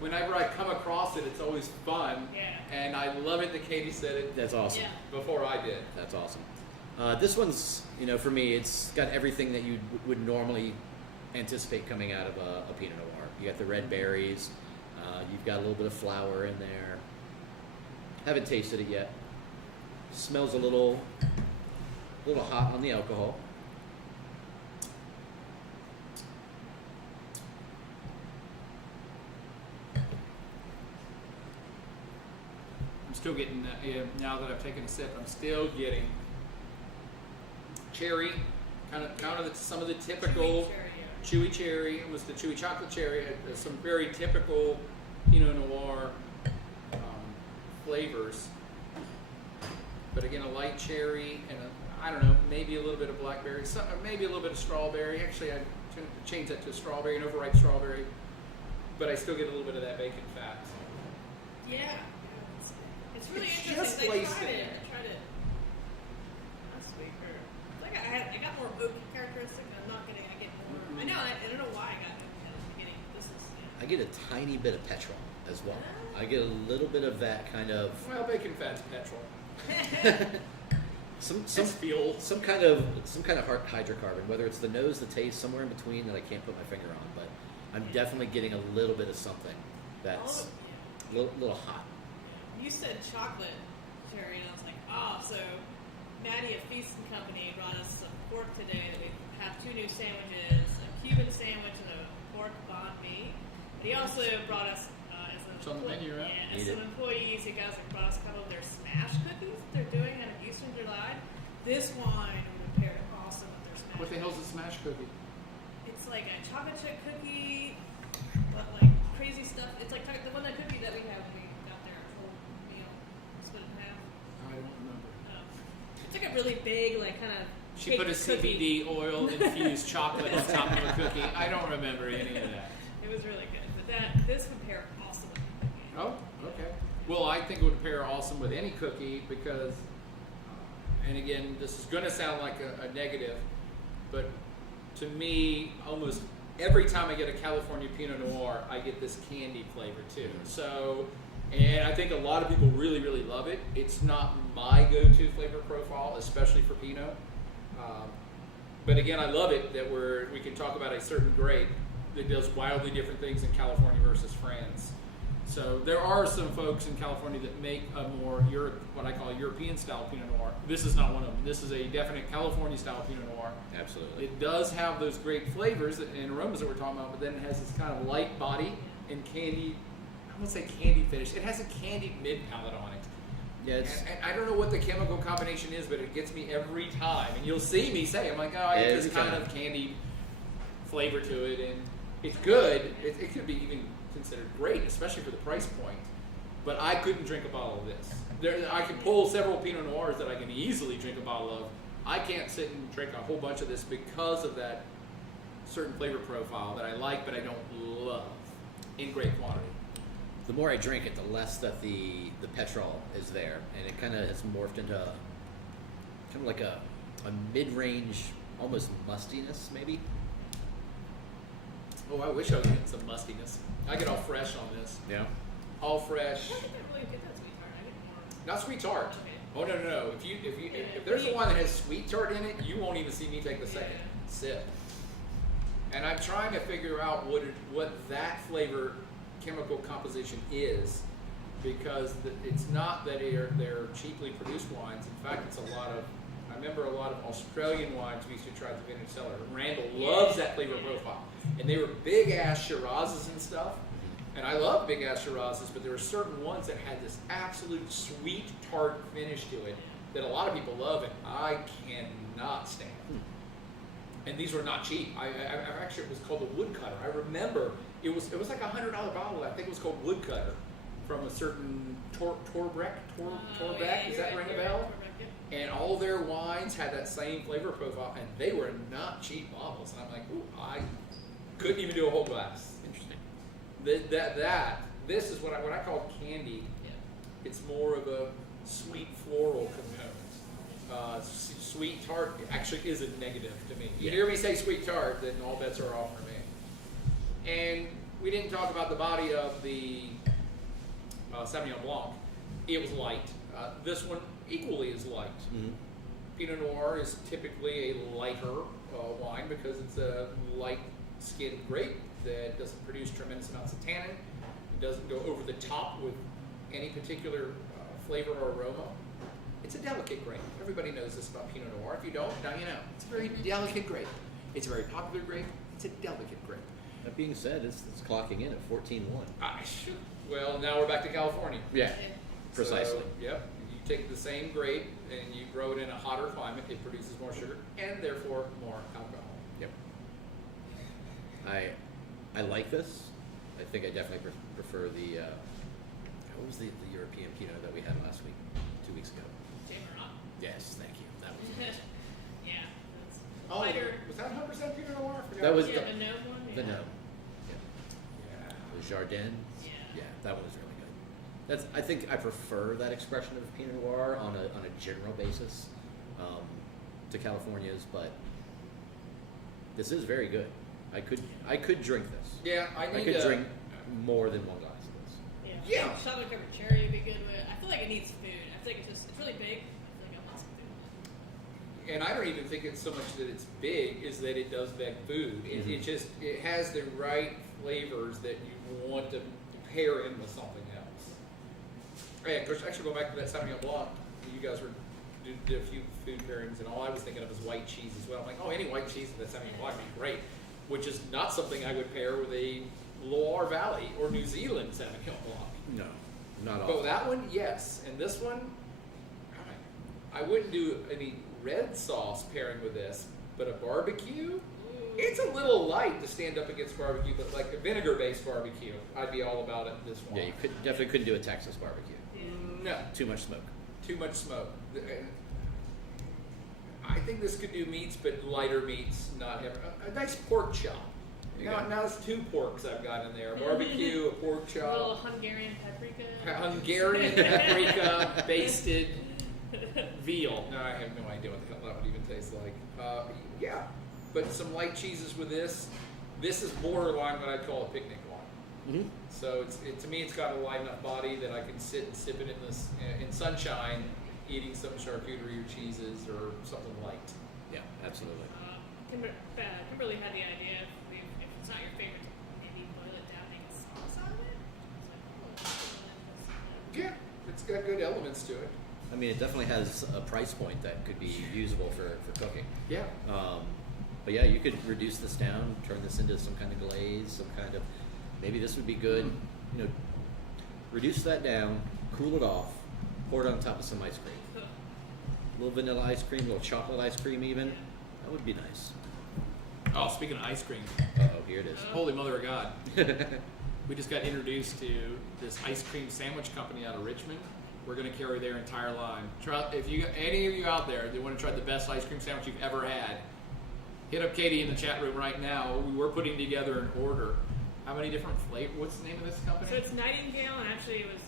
whenever I come across it, it's always fun. Yeah. And I love it that Katie said it. That's awesome. Before I did. That's awesome. This one's, for me, it's got everything that you would normally anticipate coming out of a Pinot Noir. You got the red berries. You've got a little bit of flour in there. Haven't tasted it yet. Smells a little hot on the alcohol. I'm still getting, now that I've taken a sip, I'm still getting cherry, kind of some of the typical chewy cherry. It was the chewy chocolate cherry. Some very typical Pinot Noir flavors. But again, a light cherry and I don't know, maybe a little bit of blackberry, maybe a little bit of strawberry. Actually, I changed that to strawberry, an overripe strawberry. But I still get a little bit of that bacon fat. Yeah. It's really It's interesting. just I placed tried in it. there. I tried it last week. I got more oaky characteristic. I get more. I know. I don't know why I got it at the beginning. I get a tiny bit of petrol as well. I get a little bit of that kind of. Well, bacon fat's petrol. some kind of hydrocarbon, whether it's the nose, the taste, somewhere in between that I can't put my finger on, but I'm definitely getting a little bit of something that's a little hot. You said chocolate cherry, and I was like, so Maddie of Feast and Company brought us some pork today. That we have 2 new sandwiches, a Cuban sandwich and a pork banh mi. But he also brought us on the menu, right? Yeah, some employees, you guys have brought us a couple of their smash cookies they're doing out of Eastern July. This wine would pair awesome with their smash. What the hell's a smash cookie? It's like a chocolate chip cookie, but like crazy stuff. It's like the cookie that we have when we got there, a whole meal, split in half. I don't remember. It's like a really big, like kind of. She put a CBD oil infused chocolate on top of a cookie. I don't remember any of that. It was really good, but this would pair awesome with the cookie. Oh, okay. Well, I think it would pair awesome with any cookie because, and again, this is going to sound like a negative, but to me, almost every time I get a California Pinot Noir, I get this candy flavor too. So, and I think a lot of people really, really love it. It's not my go-to flavor profile, especially for Pinot. But again, I love it that we can talk about a certain grape that does wildly different things in California versus France. So there are some folks in California that make a more what I call European style Pinot Noir. This is not one of them. This is a definite California style Pinot Noir. Absolutely. It does have those great flavors and aromas that we're talking about, but then it has this kind of light body and candy. I won't say candy finish. It has a candied mid palate on it. Yeah, and I don't know what the chemical combination is, but it gets me every time. And you'll see me say, I'm like, I get this kind of candy flavor to it, and it's good. It could be even considered great, especially for the price point. But I couldn't drink a bottle of this. I can pull several Pinot Noirs that I can easily drink a bottle of. I can't sit and drink a whole bunch of this because of that certain flavor profile that I like, but I don't love in great quantity. The more I drink it, the less that the petrol is there, and it kind of has morphed into kind of like a mid-range, almost mustiness, maybe. Oh, I wish I was getting some mustiness. I get all fresh on this. Yeah. All fresh. I don't think I really get that sweet tart. I get more. Not sweet tart. Okay. Oh no. If there's one that has sweet tart in it, you won't even see me take the second sip. And I'm trying to figure out what that flavor chemical composition is, because it's not that they're cheaply produced wines. In fact, it's a lot of. I remember a lot of Australian wines we used to try at the vintage cellar. Randall loves that flavor profile, and they were big ass Shirazes and stuff. And I love big ass Shirazes, but there were certain ones that had this absolute sweet tart finish to it that a lot of people love, and I cannot stand. And these were not cheap. I actually, it was called the Woodcutter. I remember it was like $100 bottle. I think it was called Woodcutter from a certain Torbeck. Does that ring a bell? And all their wines had that same flavor profile, and they were not cheap bottles. And I'm like, ooh, I couldn't even do a whole glass. Interesting. This is what I call candy. Yeah. It's more of a sweet floral component. Sweet tart actually is a negative to me. You hear me say sweet tart, then all bets are off for me. And we didn't talk about the body of the Sauvignon Blanc. It was light. This one equally is light. Mm-hmm. Pinot Noir is typically a lighter wine because it's a light-skinned grape that doesn't produce tremendous amounts of tannin. It doesn't go over the top with any particular flavor or aroma. It's a delicate grape. Everybody knows this about Pinot Noir. If you don't, now you know. It's a very delicate grape. It's a very popular grape. It's a delicate grape. That being said, it's clocking in at 14.1. Well, now we're back to California. Yeah, precisely. So, yep. You take the same grape and you grow it in a hotter climate. It produces more sugar and therefore more alcohol. Yep. I like this. I think I definitely prefer the. What was the European Pinot that we had last week, 2 weeks ago? Yes, thank you. That was it. Yeah. Oh, Lighter. was that 100% Pinot Noir? I forgot. That was The the no one? the no. Yeah. The Jardin. Yeah. Yeah, that one was really good. I think I prefer that expression of Pinot Noir on a general basis to California's, but this is very good. I could drink this. Yeah, I could drink more than one glass of this. Yeah. Chocolate covered cherry would be good with. I feel like it needs food. I feel like it's really big. I feel like I want some food. And I don't even think it's so much that it's big, is that it does beg food. It has the right flavors that you want to pair in with something else. Yeah, of course, actually, go back to that Sauvignon Blanc. You guys did a few food pairings, and all I was thinking of is white cheese as well. I'm like, oh, any white cheese with that Sauvignon Blanc would be great, which is not something I would pair with a Loire Valley or New Zealand Sauvignon Blanc. No, not all. But that one, yes. And this one, I wouldn't do any red sauce pairing with this, but a barbecue, it's a little light to stand up against barbecue, but like a vinegar-based barbecue, I'd be all about it this one. Yeah, you definitely couldn't do a Texas barbecue. No. Too much smoke. Too much smoke. I think this could do meats, but lighter meats, not heavy. A nice pork chop. Now it's 2 porks I've got in there. Barbecue, a pork A little chop. Hungarian paprika. Hungarian paprika, basted veal. No, I have no idea what the hell that would even taste like. Yeah, but some light cheeses with this. This is borderline what I'd call a picnic wine. Mm-hmm. So to me, it's got a light enough body that I can sit and sip it in sunshine, eating some charcuterie or cheeses or something light. Yeah, absolutely. Kimberly had the idea if it's not your favorite, maybe boil it down, make a sauce out of it. I was like, Yeah, it's got good elements to it. I mean, it definitely has a price point that could be usable for cooking. Yeah. But yeah, you could reduce this down, turn this into some kind of glaze, some kind of, maybe this would be good. You know, reduce that down, cool it off, pour it on top of some ice cream. A little vanilla ice cream, a little chocolate ice cream even. That would be nice. Oh, speaking of ice cream, Uh-oh, here it is. holy mother of God. we just got introduced to this ice cream sandwich company out of Richmond. We're going to carry their entire line. If you, any of you out there that want to try the best ice cream sandwich you've ever had, hit up Katie in the chat room right now. We're putting together an order. How many different flavors? What's the name of this company? So it's Nightingale, and actually it was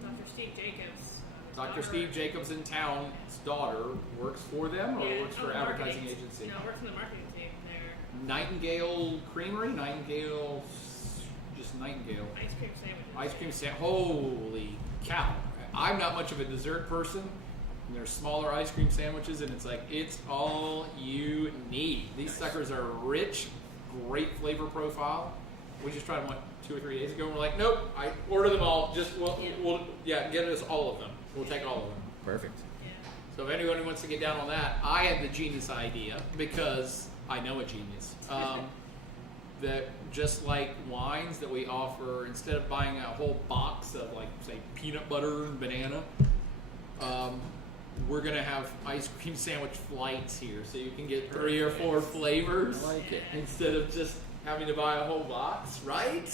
Dr. Steve Jacobs. Dr. Steve Jacobs in town's daughter works for them, or works for an advertising agency? No, works in the marketing team there. Nightingale Creamery? Nightingale, just Nightingale. Ice cream sandwiches. Ice cream sandwich. Holy cow. I'm not much of a dessert person. And there's smaller ice cream sandwiches, and it's like, it's all you need. These suckers are rich, great flavor profile. We just tried one 2 or 3 days ago, and we're like, nope, I order them all. We'll get us all of them. We'll take all of them. Perfect. Yeah. So if anyone who wants to get down on that, I had the genius idea, because I know a genius. That just like wines that we offer, instead of buying a whole box of, like, say, peanut butter and banana, we're going to have ice cream sandwich flights here, so you can get 3 or 4 flavors. I like it. Instead of just having to buy a whole box, right?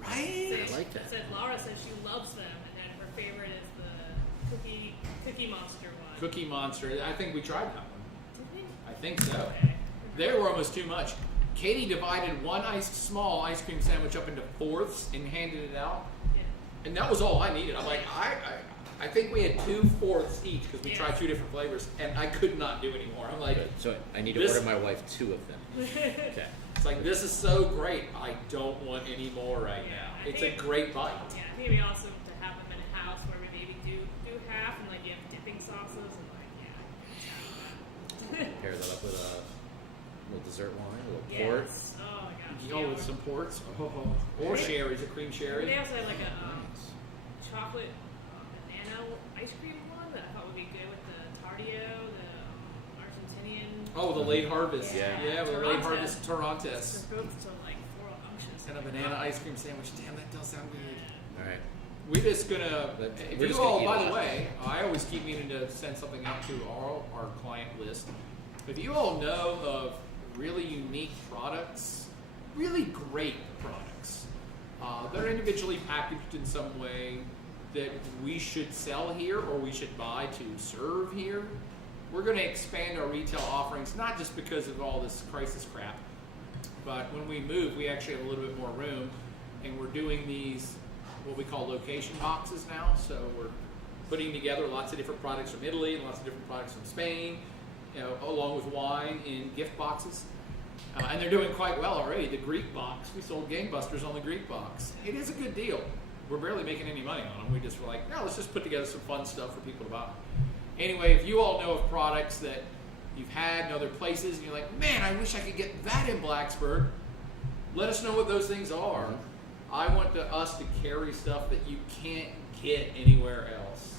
Right? I like that. Said Laura says she loves them, and then her favorite is the Cookie Monster one. Cookie Monster. I think we tried that one. Did we? I think so. Okay. They were almost too much. Katie divided one small ice cream sandwich up into fourths and handed it out. Yeah. And that was all I needed. I'm like, I think we had 2 fourths each, because we tried 2 different flavors, and I could not do anymore. I'm like, Good. So I need to order my wife 2 of them. Okay. it's like, this is so great. I don't want any more right now. It's a great bite. Yeah, I think it'd be awesome to have them in a house where we maybe do half, and like you have dipping sauces, and like Pair that up with a little dessert wine, a little port. Yes. Oh my gosh. You know, with some ports. Or sherry's, a cream sherry. They also had like a Nice. chocolate banana ice cream one that I thought would be good with the Tardio, the Argentinian. Oh, the late harvest. Yeah. The late harvest Torrontés. They're both so like floral unctuous. And a banana ice cream sandwich. Damn, that does sound good. All right. We're just gonna, if We're you just gonna all, eat by a the lot. way, I always keep meaning to send something out to our client list. If you all know of really unique products, really great products, that are individually packaged in some way that we should sell here or we should buy to serve here, we're gonna expand our retail offerings, not just because of all this crisis crap, but when we move, we actually have a little bit more room, and we're doing these what we call location boxes now. So we're putting together lots of different products from Italy and lots of different products from Spain, you know, along with wine in gift boxes. And they're doing quite well already. The Greek box, we sold gangbusters on the Greek box. It is a good deal. We're barely making any money on them. We just were like, no, let's just put together some fun stuff for people to buy. Anyway, if you all know of products that you've had in other places and you're like, man, I wish I could get that in Blacksburg, let us know what those things are. I want us to carry stuff that you can't get anywhere else,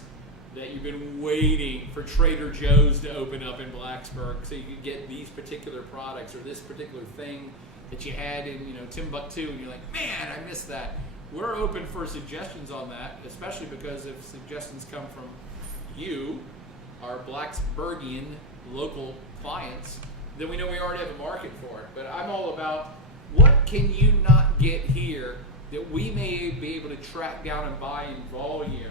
that you've been waiting for Trader Joe's to open up in Blacksburg so you could get these particular products or this particular thing that you had in, you know, Timbuktu, and you're like, man, I missed that. We're open for suggestions on that, especially because if suggestions come from you, our Blacksburgian local clients, then we know we already have a market for it. But I'm all about, what can you not get here that we may be able to track down and buy in volume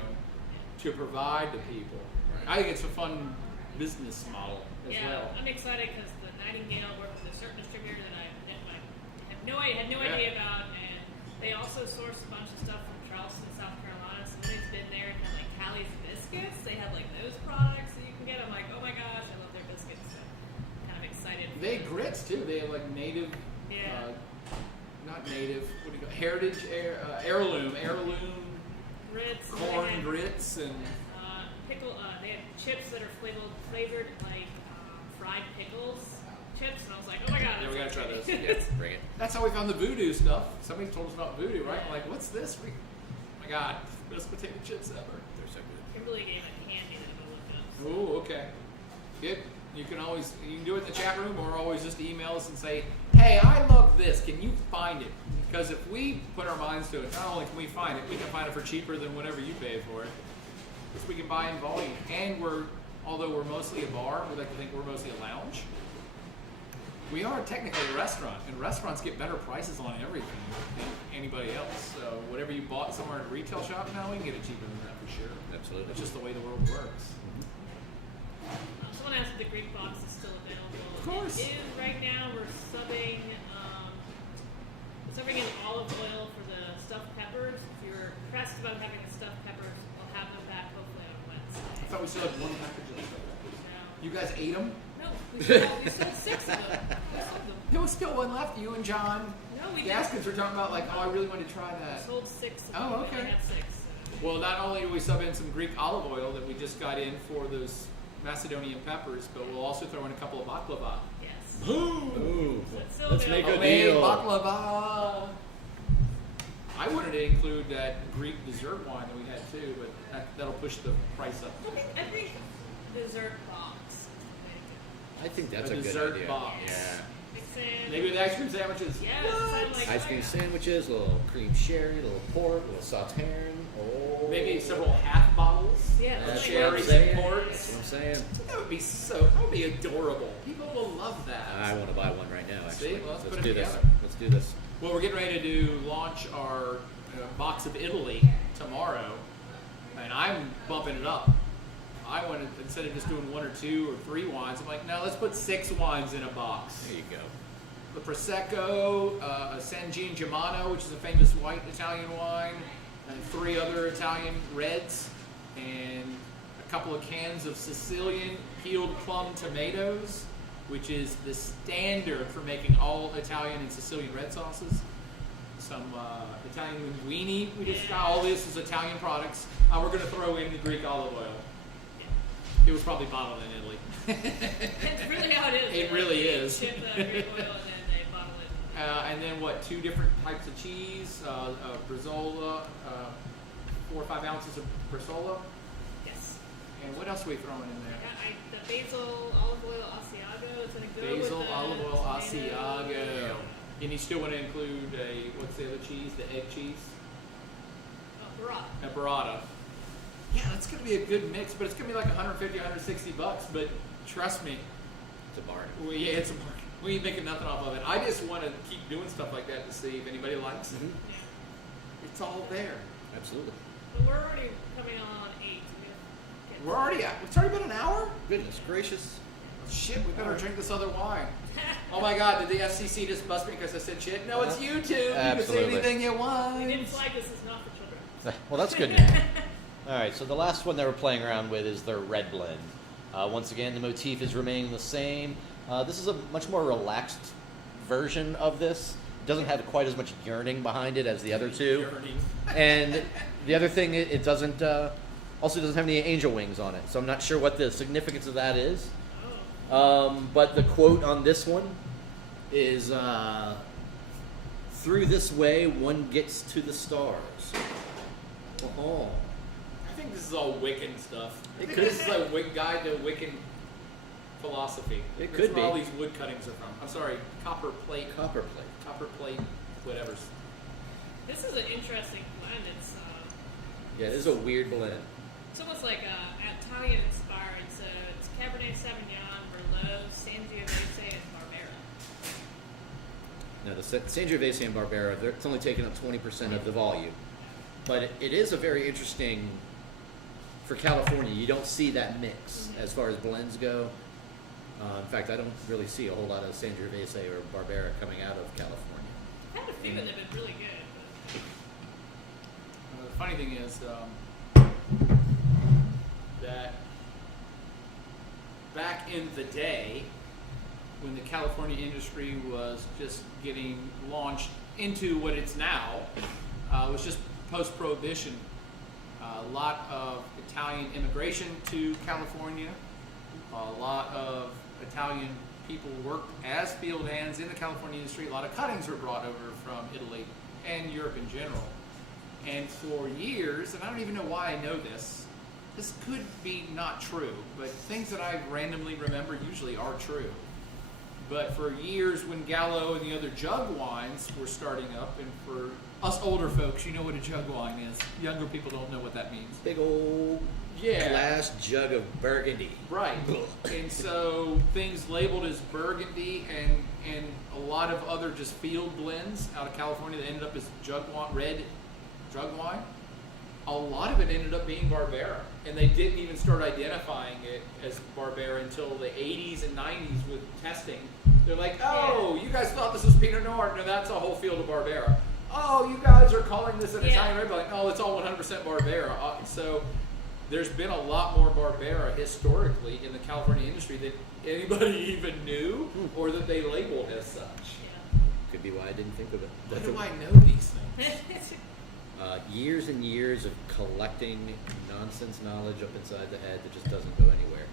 to provide to people? I think it's a fun business model as well. I'm excited because the Nightingale worked with a certain distributor that I had no idea about, and they also source a bunch of stuff from Charleston, South Carolina. So when it's been there and had like Callie's biscuits, they have like those products that you can get. I'm like, oh my gosh, I love their biscuits. So I'm kind of excited. They have grits too. They have like native, not native, what do you call heritage, heirloom Grits, corn grits and pickle. They had chips that are flavored like fried pickles chips, and I was like, oh my god, yeah, we gotta try those. Yes, bring it. That's how we found the voodoo stuff. Somebody told us about voodoo, right? I'm like, what's this? Oh my god, best potato chips ever. They're so good. Kimberly gave a candy that I looked up. Ooh, okay. Good. You can do it in the chat room, or always just email us and say, hey, I love this. Can you find it? Because if we put our minds to it, not only can we find it, we can find it for cheaper than whatever you pay for it. Because we can buy in volume. And although we're mostly a bar, we like to think we're mostly a lounge. We are technically a restaurant, and restaurants get better prices on everything than anybody else. So whatever you bought somewhere at a retail shop now, we can get it cheaper than that for sure. Absolutely. That's just the way the world works. Someone asked if the Greek box is still available. Of course. It is right now. We're subbing in olive oil for the stuffed peppers. If you're pressed about having the stuffed peppers, we'll have them back hopefully on Wednesday. I thought we still had one package of stuff. No. You guys ate them? No, we sold 6 of them. We sold them. There was still one left. You and John No, we Gaskins were talking about, like, oh, I really want to try We that. sold 6 of them. Oh, We okay. only had 6. Well, not only do we sub in some Greek olive oil that we just got in for those Macedonian peppers, but we'll also throw in a couple of baklava. Yes. Ooh. So it's still Let's make available. a deal. Baklava. I wanted to include that Greek dessert wine that we had too, but that'll push the price up. I think dessert box. I think that's A a good dessert idea. box. Yeah. Mix in. Maybe with ice cream sandwiches. Yes, I like Ice cream that. sandwiches, a little cream sherry, a little pork, a little sauterne. Oh. Maybe several half bottles Yeah, That's of like what I'm cherries saying. and That's ports. what I'm saying. That would be adorable. People will love that. I want to buy one right now, actually. See? Well, let's put let's it do this. together. Let's do this. Well, we're getting ready to launch our box of Italy tomorrow, and I'm bumping it up. I wanted, instead of just doing 1 or 2 or 3 wines, I'm like, no, let's put 6 wines in a box. There you go. The Prosecco, a San Germano, which is a famous white Italian wine, and 3 other Italian reds, and a couple of cans of Sicilian peeled plum tomatoes, which is the standard for making all Italian and Sicilian red sauces. Some Italian linguine. We just got all this as Italian products. We're going to throw in the Greek olive oil. It was probably bottled in Italy. That's really how it is. It really is. Ship the Greek oil and then they bottle it. And then what? 2 different types of cheese, Brezola, 4 or 5 ounces of Brezola, Yes. and what else are we throwing in there? The basil olive oil Asiago is going to go Basil, with the olive oil, tomatoes. Asiago. And you still want to include what's the other cheese? The egg cheese? Burrata. A burrata. Yeah, that's going to be a good mix, but it's going to be like $150, $160. But trust me, It's a bargain. it's a bargain. We ain't making nothing off of it. I just want to keep doing stuff like that to see if anybody likes it. Yeah. It's all there. Absolutely. But we're already coming on 8. We're already at. It's already been an hour. Goodness gracious. Shit, we better drink this other wine. Oh my God, did the FCC just bust me because I said shit? No, it's YouTube. You can say Absolutely. anything you want. We didn't flag this is not for children. Well, that's good news. All right, so the last one they were playing around with is their red blend. Once again, the motif is remaining the same. This is a much more relaxed version of this. It doesn't have quite as much yearning behind it as the other two. Yearning. And the other thing, it doesn't also doesn't have any angel wings on it. So I'm not sure what the significance of that is. But the quote on this one is, "Through this way, one gets to the stars." Oh. I think this is all Wiccan stuff. It This is a guide to Wiccan philosophy. It That's could where all be. these wood cuttings are from. I'm sorry, copper plate, Copper plate. whatever's. This is an interesting blend. It's Yeah, this is a weird blend. it's almost like Italian inspired. So it's Cabernet Sauvignon, Merlot, Sangiovese, and Barbera. No, the Sangiovese and Barbera, it's only taking up 20% of the volume. But it is a very interesting, for California, you don't see that mix as far as blends go. In fact, I don't really see a whole lot of Sangiovese or Barbera coming out of California. I've had a few and they've been really good. The funny thing is that back in the day, when the California industry was just getting launched into what it's now, was just post-prohibition. A lot of Italian immigration to California. A lot of Italian people worked as field hands in the California industry. A lot of cuttings were brought over from Italy and Europe in general. And for years, and I don't even know why I know this could be not true, but things that I randomly remember usually are true. But for years, when Gallo and the other jug wines were starting up, and for us older folks, you know what a jug wine is. Younger people don't know what that means. Big old glass jug of Burgundy. Right. And so things labeled as Burgundy and a lot of other just field blends out of California that ended up as red jug wine. A lot of it ended up being Barbera, and they didn't even start identifying it as Barbera until the 80s and 90s with testing. They're like, oh, you guys thought this was Pinot Noir. No, that's a whole field of Barbera. Oh, you guys are calling this an Italian red. Like, oh, it's all 100% Barbera. So there's been a lot more Barbera historically in the California industry than anybody even knew or that they labeled as such. Could be why I didn't think of it. Why do I know these things? Years and years of collecting nonsense knowledge up inside the head that just doesn't go anywhere.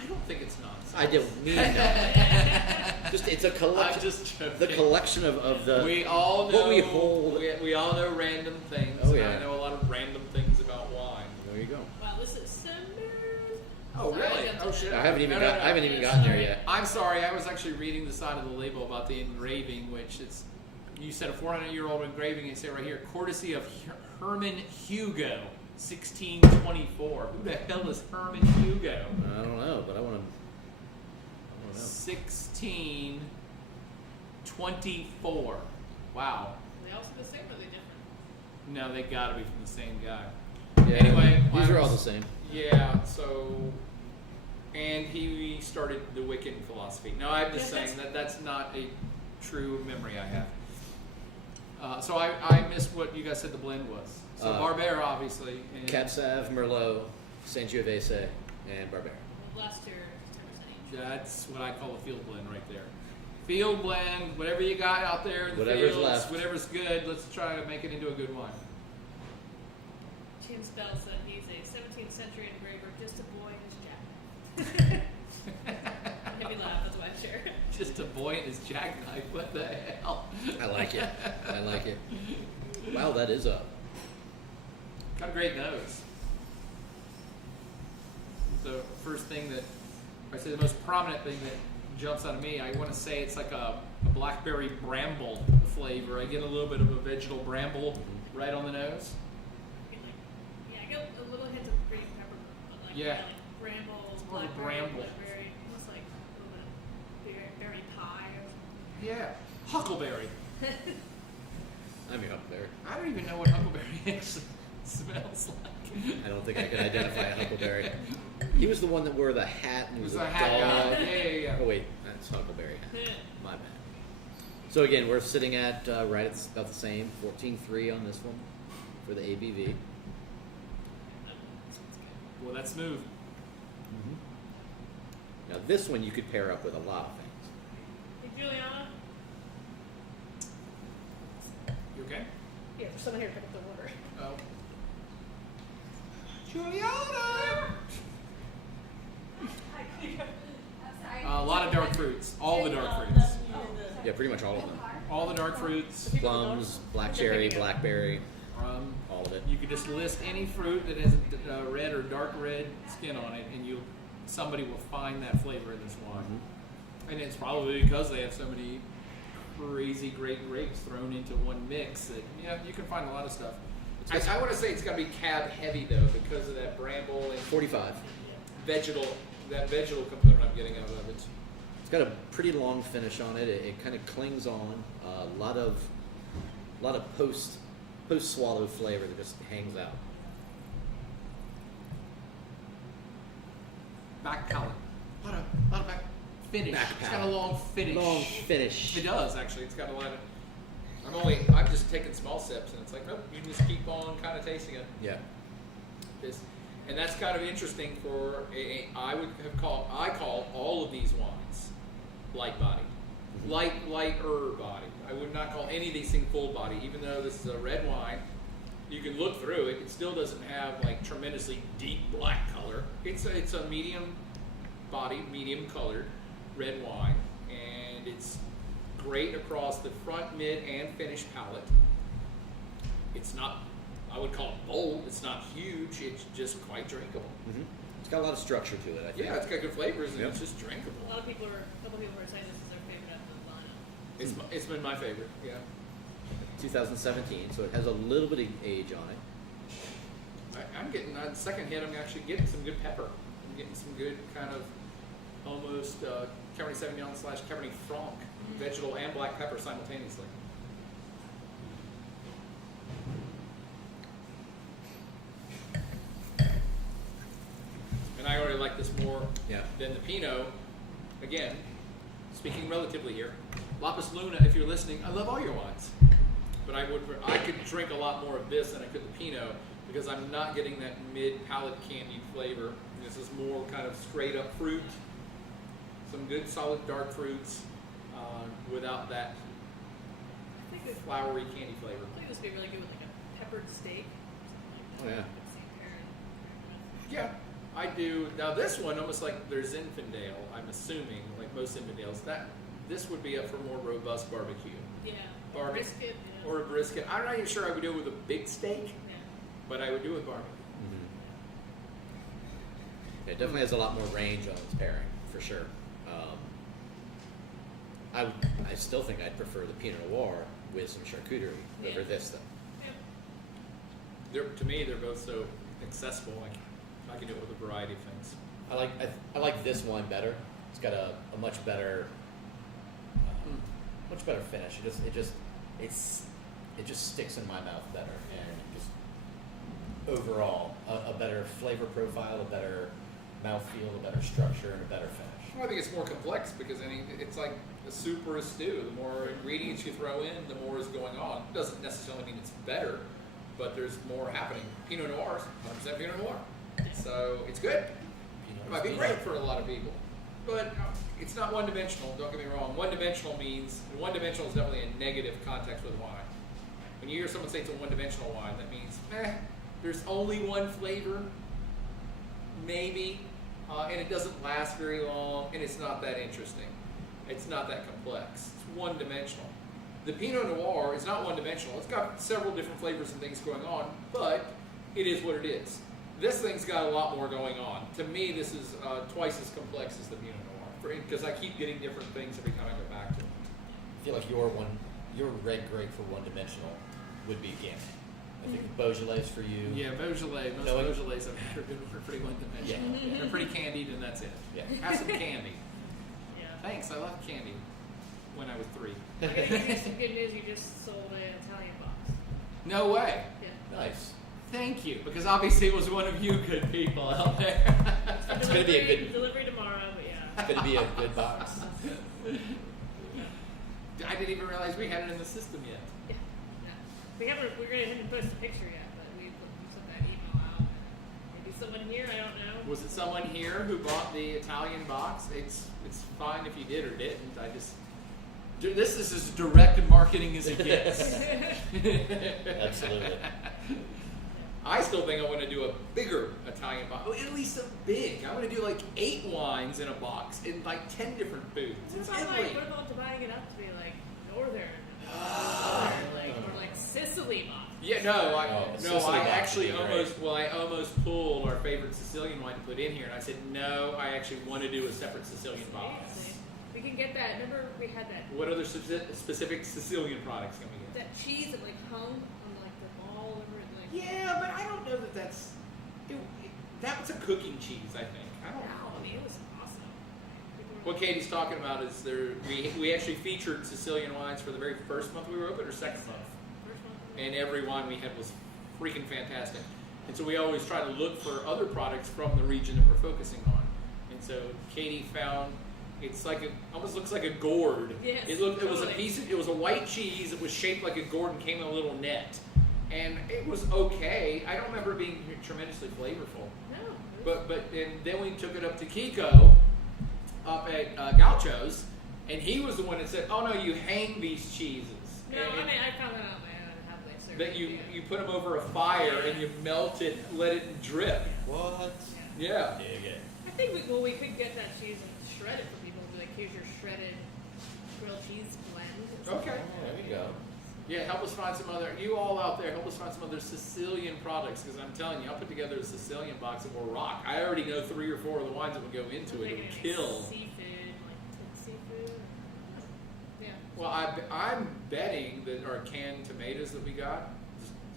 I don't think it's nonsense. I don't mean that. Just it's a collection. I'm just joking. The collection of the we all know what we hold. We all know random things. Oh, and yeah. I know a lot of random things about wine. There you go. Wow, this is December. Oh really? Oh shit! I haven't even gotten there yet. I'm sorry. I was actually reading the side of the label about the engraving, which it's. You said a 400-year-old engraving. You say right here, courtesy of Herman Hugo, 1624. Who the hell is Herman Hugo? I don't know, but I want to. 1624. Wow. They all the same, or are they different? No, they gotta be from the same guy. Yeah, Anyway, these are all the same. Yeah. So, and he started the Wiccan philosophy. No, I'm just saying that's not a true memory I have. So I missed what you guys said the blend was. So Barbera, obviously. And Cab Sav, Merlot, Sangiovese, and Barbera. Last year, 10% each. That's what I call a field blend right there. Field blend, whatever you got out there in the Whatever's fields, left. whatever's good, let's try to make it into a good wine. James Bell said he's a 17th century engraver, just a boy in his jacket. Made me laugh, that's why I share. Just a boy in his jackknife, what the hell? I like it. I like it. Wow, that is up. Got a great nose. The first thing that, I say the most prominent thing that jumps out of me, I want to say it's like a blackberry bramble flavor. I get a little bit of a vegetal bramble right on the nose. Yeah, I got a little hint of green pepper, but like, Yeah. like brambles, It's more of a blackberry, bramble. blueberry, almost like a little bit of berry pie or something. Yeah. Huckleberry. I'm your Huckleberry. I don't even know what huckleberry actually smells like. I don't think I can identify a Huckleberry. He was the one that wore the hat and It was was a a hat dog. guy. Yeah. Oh wait, that's Huckleberry hat. My bad. So again, we're sitting at right at about the same, 14.3 on this one for the ABV. Well, that's smooth. Now this one you could pair up with a lot of things. Hey, Juliana? You okay? Here, for someone here to pick up the order. Oh. Juliana! A lot of dark fruits. All the dark fruits. Yeah, pretty much all of them. All the dark fruits. Plums, black cherry, blackberry, all of it. You could just list any fruit that has a red or dark red skin on it, and somebody will find that flavor in this wine. And it's probably because they have so many crazy great grapes thrown into one mix that you can find a lot of stuff. I want to say it's got to be cab heavy though because of that bramble and 45. vegetal component I'm getting out of it. It's got a pretty long finish on it. It kind of clings on. A lot of post swallow flavor that just hangs out. Back palate. A lot of back finish. Back It's got a palate. long finish. Long finish. It does actually. It's got a lot of. I'm just taking small sips, and it's like, nope, you just keep on kind of tasting it. Yeah. And that's kind of interesting for I call all of these wines light body, lighter body. I would not call any of these things full body, even though this is a red wine. You can look through it; it still doesn't have like tremendously deep black color. It's a medium body, medium colored red wine, and it's great across the front, mid, and finish palate. It's not, I would call it bold. It's not huge. It's just quite drinkable. It's got a lot of structure to it, I think. Yeah, it's got good flavors and Yep. it's just drinkable. A couple people are saying this is their favorite out of the lineup. It's been my favorite. Yeah. 2017, so it has a little bit of age on it. I'm getting on second hit. I'm actually getting some good pepper. I'm getting some good kind of almost Cabernet Sauvignon / Cabernet Franc, vegetable and black pepper simultaneously. And I already like this more than the Pinot. Again, speaking relatively here, Lapis Luna. If you're listening, I love all your wines, but I could drink a lot more of this than I could the Pinot because I'm not getting that mid-palate candied flavor. This is more kind of straight up fruit, some good solid dark fruits without that flowery candy flavor. I think this would be really good with like a peppered steak. Oh, yeah. Yeah, I do. Now this one, almost like their Zinfandel, I'm assuming, like most Zinfandels, this would be up for more robust barbecue. Yeah. Or Or brisket. You know. Or a brisket. I'm not even sure I would do it with a big steak, Yeah. but I would do it with barbecue. It definitely has a lot more range on its pairing, for sure. I still think I'd prefer the Pinot Noir with some charcuterie over this, though. Yeah. To me, they're both so accessible. I can do it with a variety of things. I like this one better. It's got a much better finish. It just sticks in my mouth better, and just overall a better flavor profile, a better mouthfeel, a better structure, and a better finish. Well, I think it's more complex because it's like a soup or a stew. The more ingredients you throw in, the more is going on. It doesn't necessarily mean it's better, but there's more happening. Pinot Noir is 100% Pinot Noir. So it's good. It might be great for a lot of people. But it's not one-dimensional, don't get me wrong. One-dimensional is definitely a negative context with wine. When you hear someone say it's a one-dimensional wine, that means, there's only one flavor, maybe, and it doesn't last very long, and it's not that interesting. It's not that complex. It's one-dimensional. The Pinot Noir is not one-dimensional. It's got several different flavors and things going on, but it is what it is. This thing's got a lot more going on. To me, this is twice as complex as the Pinot Noir, because I keep getting different things every time I go back to it. I feel like your red grape for one-dimensional would be Gamay. I think Beaujolais for you. Yeah, Beaujolais. Most Beaujolais I've had are good for pretty one-dimensional. Yeah. They're pretty candied, and that's it. Yeah. Have some candy. Yeah. Thanks, I love candy when I was 3. I gotta give you some good news. You just sold an Italian box. No way. Yeah. Nice. Thank you, because obviously it was one of you good people out there. It's going to be a good. Delivery tomorrow, but yeah. It's going to be a good box. I didn't even realize we had it in the system yet. Yeah. We're going to post a picture yet, but we sent that email out. Maybe someone here, I don't know. Was it someone here who bought the Italian box? It's fine if you did or didn't. This is as direct marketing as it gets. Absolutely. I still think I want to do a bigger Italian box. Oh, at least a big. I want to do like 8 wines in a box in like 10 different foods. It's Italy. What about dividing it up to be like northern, or like Sicily box? Yeah, no, Sicily I box actually would be great. I almost pulled our favorite Sicilian wine to put in here, and I said no. I actually want to do a separate Sicilian box. Seriously. We can get that. Remember we had that. What other specific Sicilian products can we get? That cheese that like hung on like the wall over it. Like, Yeah, but I don't know that that's. That was a cooking cheese, I think. I don't know. I mean, it was awesome. What Katie's talking about is we actually featured Sicilian wines for the very first month we were open, or second month. First one. And every wine we had was freaking fantastic. And so we always try to look for other products from the region that we're focusing on. And so Katie found it's like almost looks like a gourd. Yes, It was a totally. it was a white cheese. It was shaped like a gourd and came in a little net. And it was okay. I don't remember it being tremendously flavorful. No. But then we took it up to Kiko up at Gaucho's, and he was the one that said, "Oh no, you hang these cheeses." No, And- I mean I found that out on my own how they serve that it. you put them over a fire and you melt it, let it drip. What? Yeah. Dig it. I think we could get that cheese and shred it for people. Be like, here's your shredded grilled cheese blend. Okay. There we go. Yeah, help us find some other. You all out there, help us find some other Sicilian products because I'm telling you, I'll put together a Sicilian box that will rock. I already know 3 or 4 of the wines that would go into it. It would kill. Seafood, like seafood. Yeah. Well, I'm betting that our canned tomatoes that we got,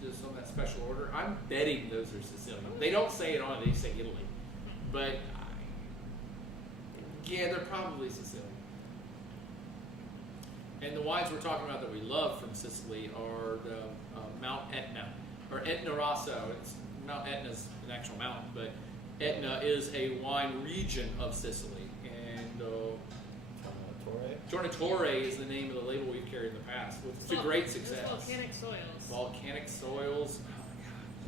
just on that special order, I'm betting those are Sicilian. They don't say it on it; they say Italy, but yeah, they're probably Sicilian. And the wines we're talking about that we love from Sicily are the Mount Etna, or Etna Rosso. It's Mount Etna's an actual mountain, but Etna is a wine region of Sicily. And Tornatore is the name of the label we've carried in the past. It's a great success. Volcanic soils. Volcanic soils.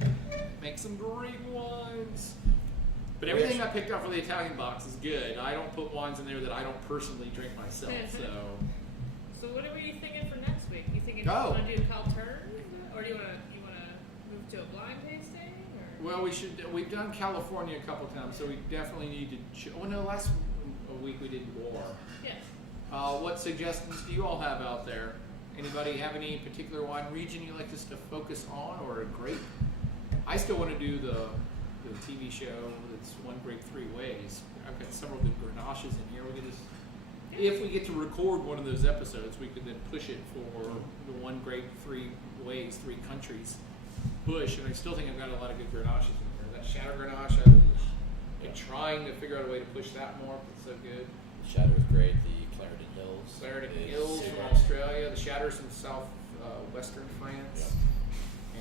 Oh my God. Make some great wines. But everything I picked up for the Italian box is good. I don't put wines in there that I don't personally drink myself. So what are you thinking for next week? You thinking Go. you want to do Caltern, or do you want to move to a blind tasting? Or? Well, we should. We've done California a couple times, so we definitely need to. Oh no, last week we did Noir. Yes. What suggestions do you all have out there? Anybody have any particular wine region you'd like us to focus on, or a grape? I still want to do the TV show that's One Grape 3 Ways. I've got several good Grenaches in here. We could just, if we get to record one of those episodes, we could then push it for the One Grape 3 Ways, 3 countries push. And I still think I've got a lot of good Grenaches in there. That Shadow Grenache, I'm trying to figure out a way to push that more. It's so good. The Shadow is great. The Clarendon Hills. Clarendon Hills from Australia. The Shatters from western France.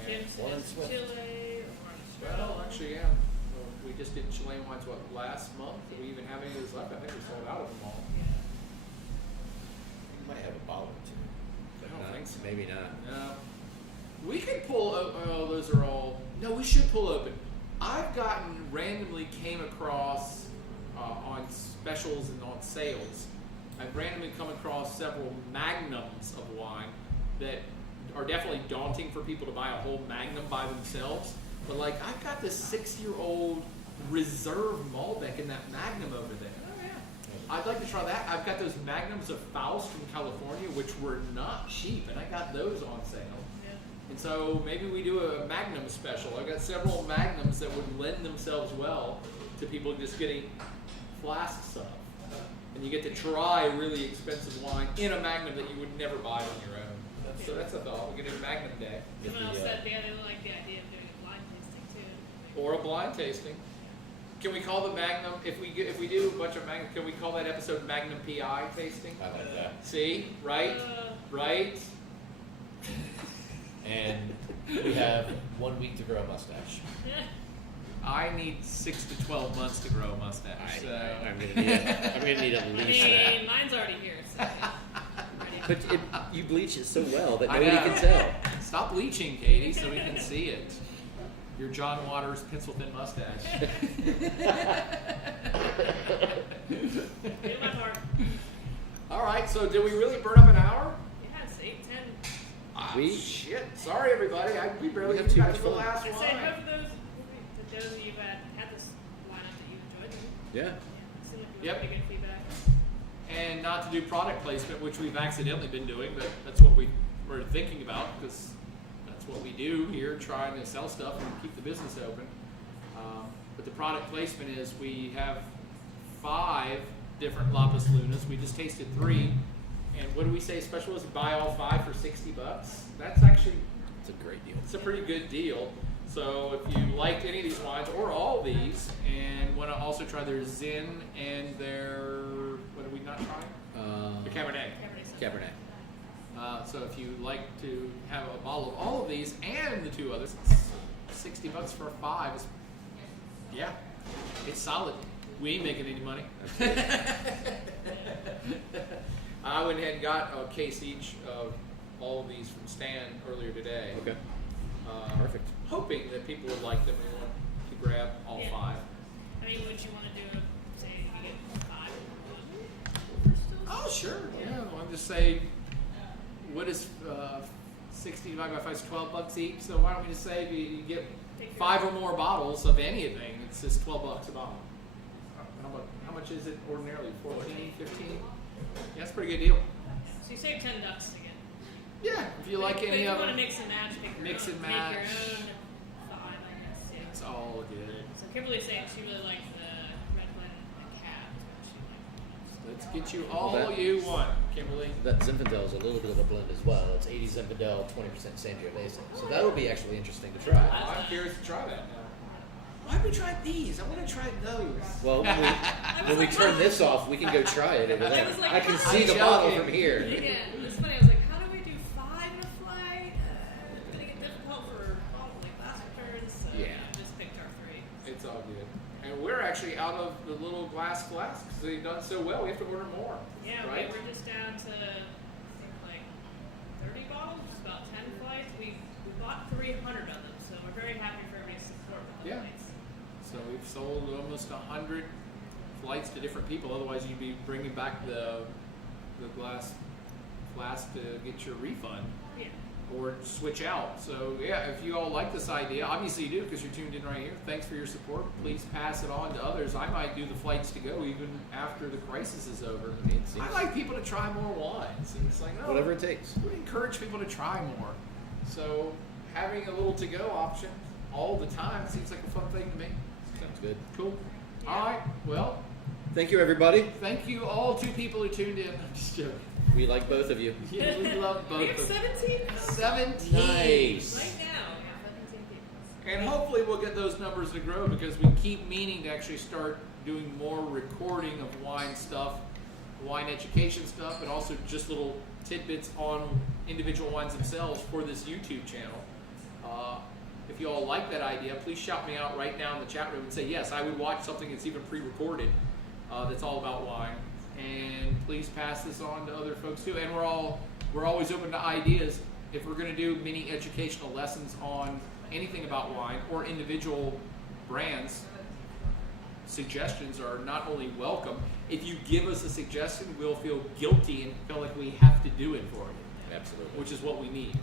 And Chile or well, actually, yeah. We just did Chilean wines, last month? Do we even have any of those left? I think we sold out of them all. You might have a bottle or two. I don't think so. Maybe not. No. We could pull those are all. No, we should pull open. I've randomly came across on specials and on sales. I've randomly come across several magnums of wine that are definitely daunting for people to buy a whole magnum by themselves. But like, I've got this 6-year-old Reserve Malbec in that magnum over there. Oh yeah. I'd like to try that. I've got those magnums of Faust from California, which were not cheap, and I got those on sale. Yeah. And so maybe we do a magnum special. I've got several magnums that would lend themselves well to people just getting flasks of. And you get to try really expensive wine in a magnum that you would never buy on your own. So that's a thought. We could do a magnum day. Someone else said they like the idea of doing a blind tasting too. Or a blind tasting. Can we call the Magnum, if we do a bunch of Magnum, can we call that episode Magnum PI tasting? I like that. See? Right? Right? And we have 1 week to grow a mustache. I need 6 to 12 months to grow a mustache. I'm gonna need at least that. Mine's already here, so But you bleach it so well that I nobody know. can tell. Stop bleaching, Katie, so we can see it. Your John Waters pencil thin mustache. get my heart. All right, so did we really burn up an hour? Yes, 8:10. We- Shit. Sorry, everybody. We barely We have got too to much the fun. last I one. say hope those of you that had this lineup that you enjoyed them. Yeah. Yeah, seemed like you Yep. were pretty good feedback. And not to do product placement, which we've accidentally been doing, but that's what we were thinking about because that's what we do here, trying to sell stuff and keep the business open. But the product placement is we have 5 different Lapis Lunas. We just tasted 3. And what do we say special is? Buy all 5 for $60. That's actually, It's a great deal. it's a pretty good deal. So if you liked any of these wines or all these and want to also try their Zin and their, what are we not trying? The Cabernet. Cabernet. So if you like to have a bottle of all of these and the 2 others, it's $60 for 5. Yeah, it's solid. We ain't making any money. I went ahead and got a case each of all of these from Stan earlier today. Okay. Perfect. Hoping that people would like them and want to grab all Yeah. 5. I mean, would you want to do, say, you get 5 or 1? Oh, sure. Yeah. Well, I'll just say, what is 60 divided by 5 is $12 each. So why don't we just say if you get 5 or more bottles of anything, it's just $12 a bottle. How much is it ordinarily? 14, 15? Yeah, that's a pretty good deal. So you save $10 to get. Yeah, If you like But any if you of want to them, mix and match, pick your mix own. and Make match. your own vibe, I guess. Yeah. it's all good. So Kimberly's saying she really likes the red blend and the cab. Let's get you all That- you want, Kimberly. That Zinfandel is a little bit of a blend as well. It's 80 Zinfandel, 20% Sangiovese. So that'll be actually interesting to try. I'm curious to try that now. Why have we tried these? I want to try those. Well, when we turn this off, we can go try it over there. was like, I can how- see the I'm bottle joking. from here. Yeah, it's funny. I was like, how do we do 5 in a flight? It's gonna get difficult for probably last returns. So Yeah. I just picked our 3. It's all good. And we're actually out of the little glass flasks because they've done so well. We have to order more. Yeah, right? we're just down to I think like 30 bottles, about 10 flights. We bought 300 of them, so we're very happy for everybody's support with the Yeah. flights. So we've sold almost 100 flights to different people. Otherwise, you'd be bringing back the glass flask to get your refund Yeah. or switch out. So yeah, if you all like this idea, obviously you do because you're tuned in right here. Thanks for your support. Please pass it on to others. I might do the flights to go even after the crisis is over. I like people to try more wines. And it's like, oh, Whatever it takes. we encourage people to try more. So having a little to-go option all the time seems like a fun thing to me. Sounds good. Cool. Yeah. All right. Well, Thank you, everybody. thank you all 2 people who tuned in. I'm just joking. We like both of you. Yeah, we love We both have of them. 17 now. 17. Nice. Right now, yeah, 17 people. And hopefully we'll get those numbers to grow because we keep meaning to actually start doing more recording of wine stuff, wine education stuff, and also just little tidbits on individual wines themselves for this YouTube channel. If you all like that idea, please shout me out right now in the chat room and say, yes, I would watch something that's even pre-recorded that's all about wine. And please pass this on to other folks too. And we're always open to ideas. If we're going to do mini educational lessons on anything about wine or individual brands, suggestions are not only welcome. If you give us a suggestion, we'll feel guilty and feel like we have to do it for you, Absolutely. which is what we need.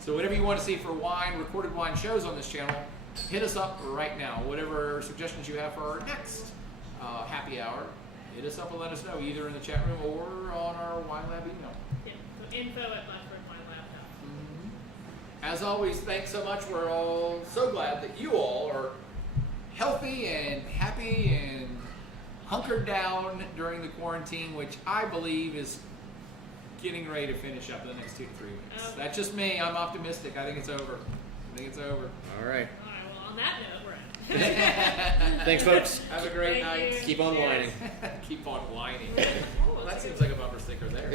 So whatever you want to see for wine, recorded wine shows on this channel, hit us up right now. Whatever suggestions you have for our next happy hour, hit us up and let us know, either in the chat room or on our Wine Lab email. Yeah, so info@blacksburgwinelab.com. As always, thanks so much. We're all so glad that you all are healthy and happy and hunkered down during the quarantine, which I believe is getting ready to finish up in the next 2 to 3 weeks. Okay. That's just me. I'm optimistic. I think it's over. All right. All right, well, on that note, we're out. Thanks, folks. Have a great Thank night. you. Keep on Cheers. whining. Keep on whining. Oh, Well, that that's seems good. like a bumper sticker there.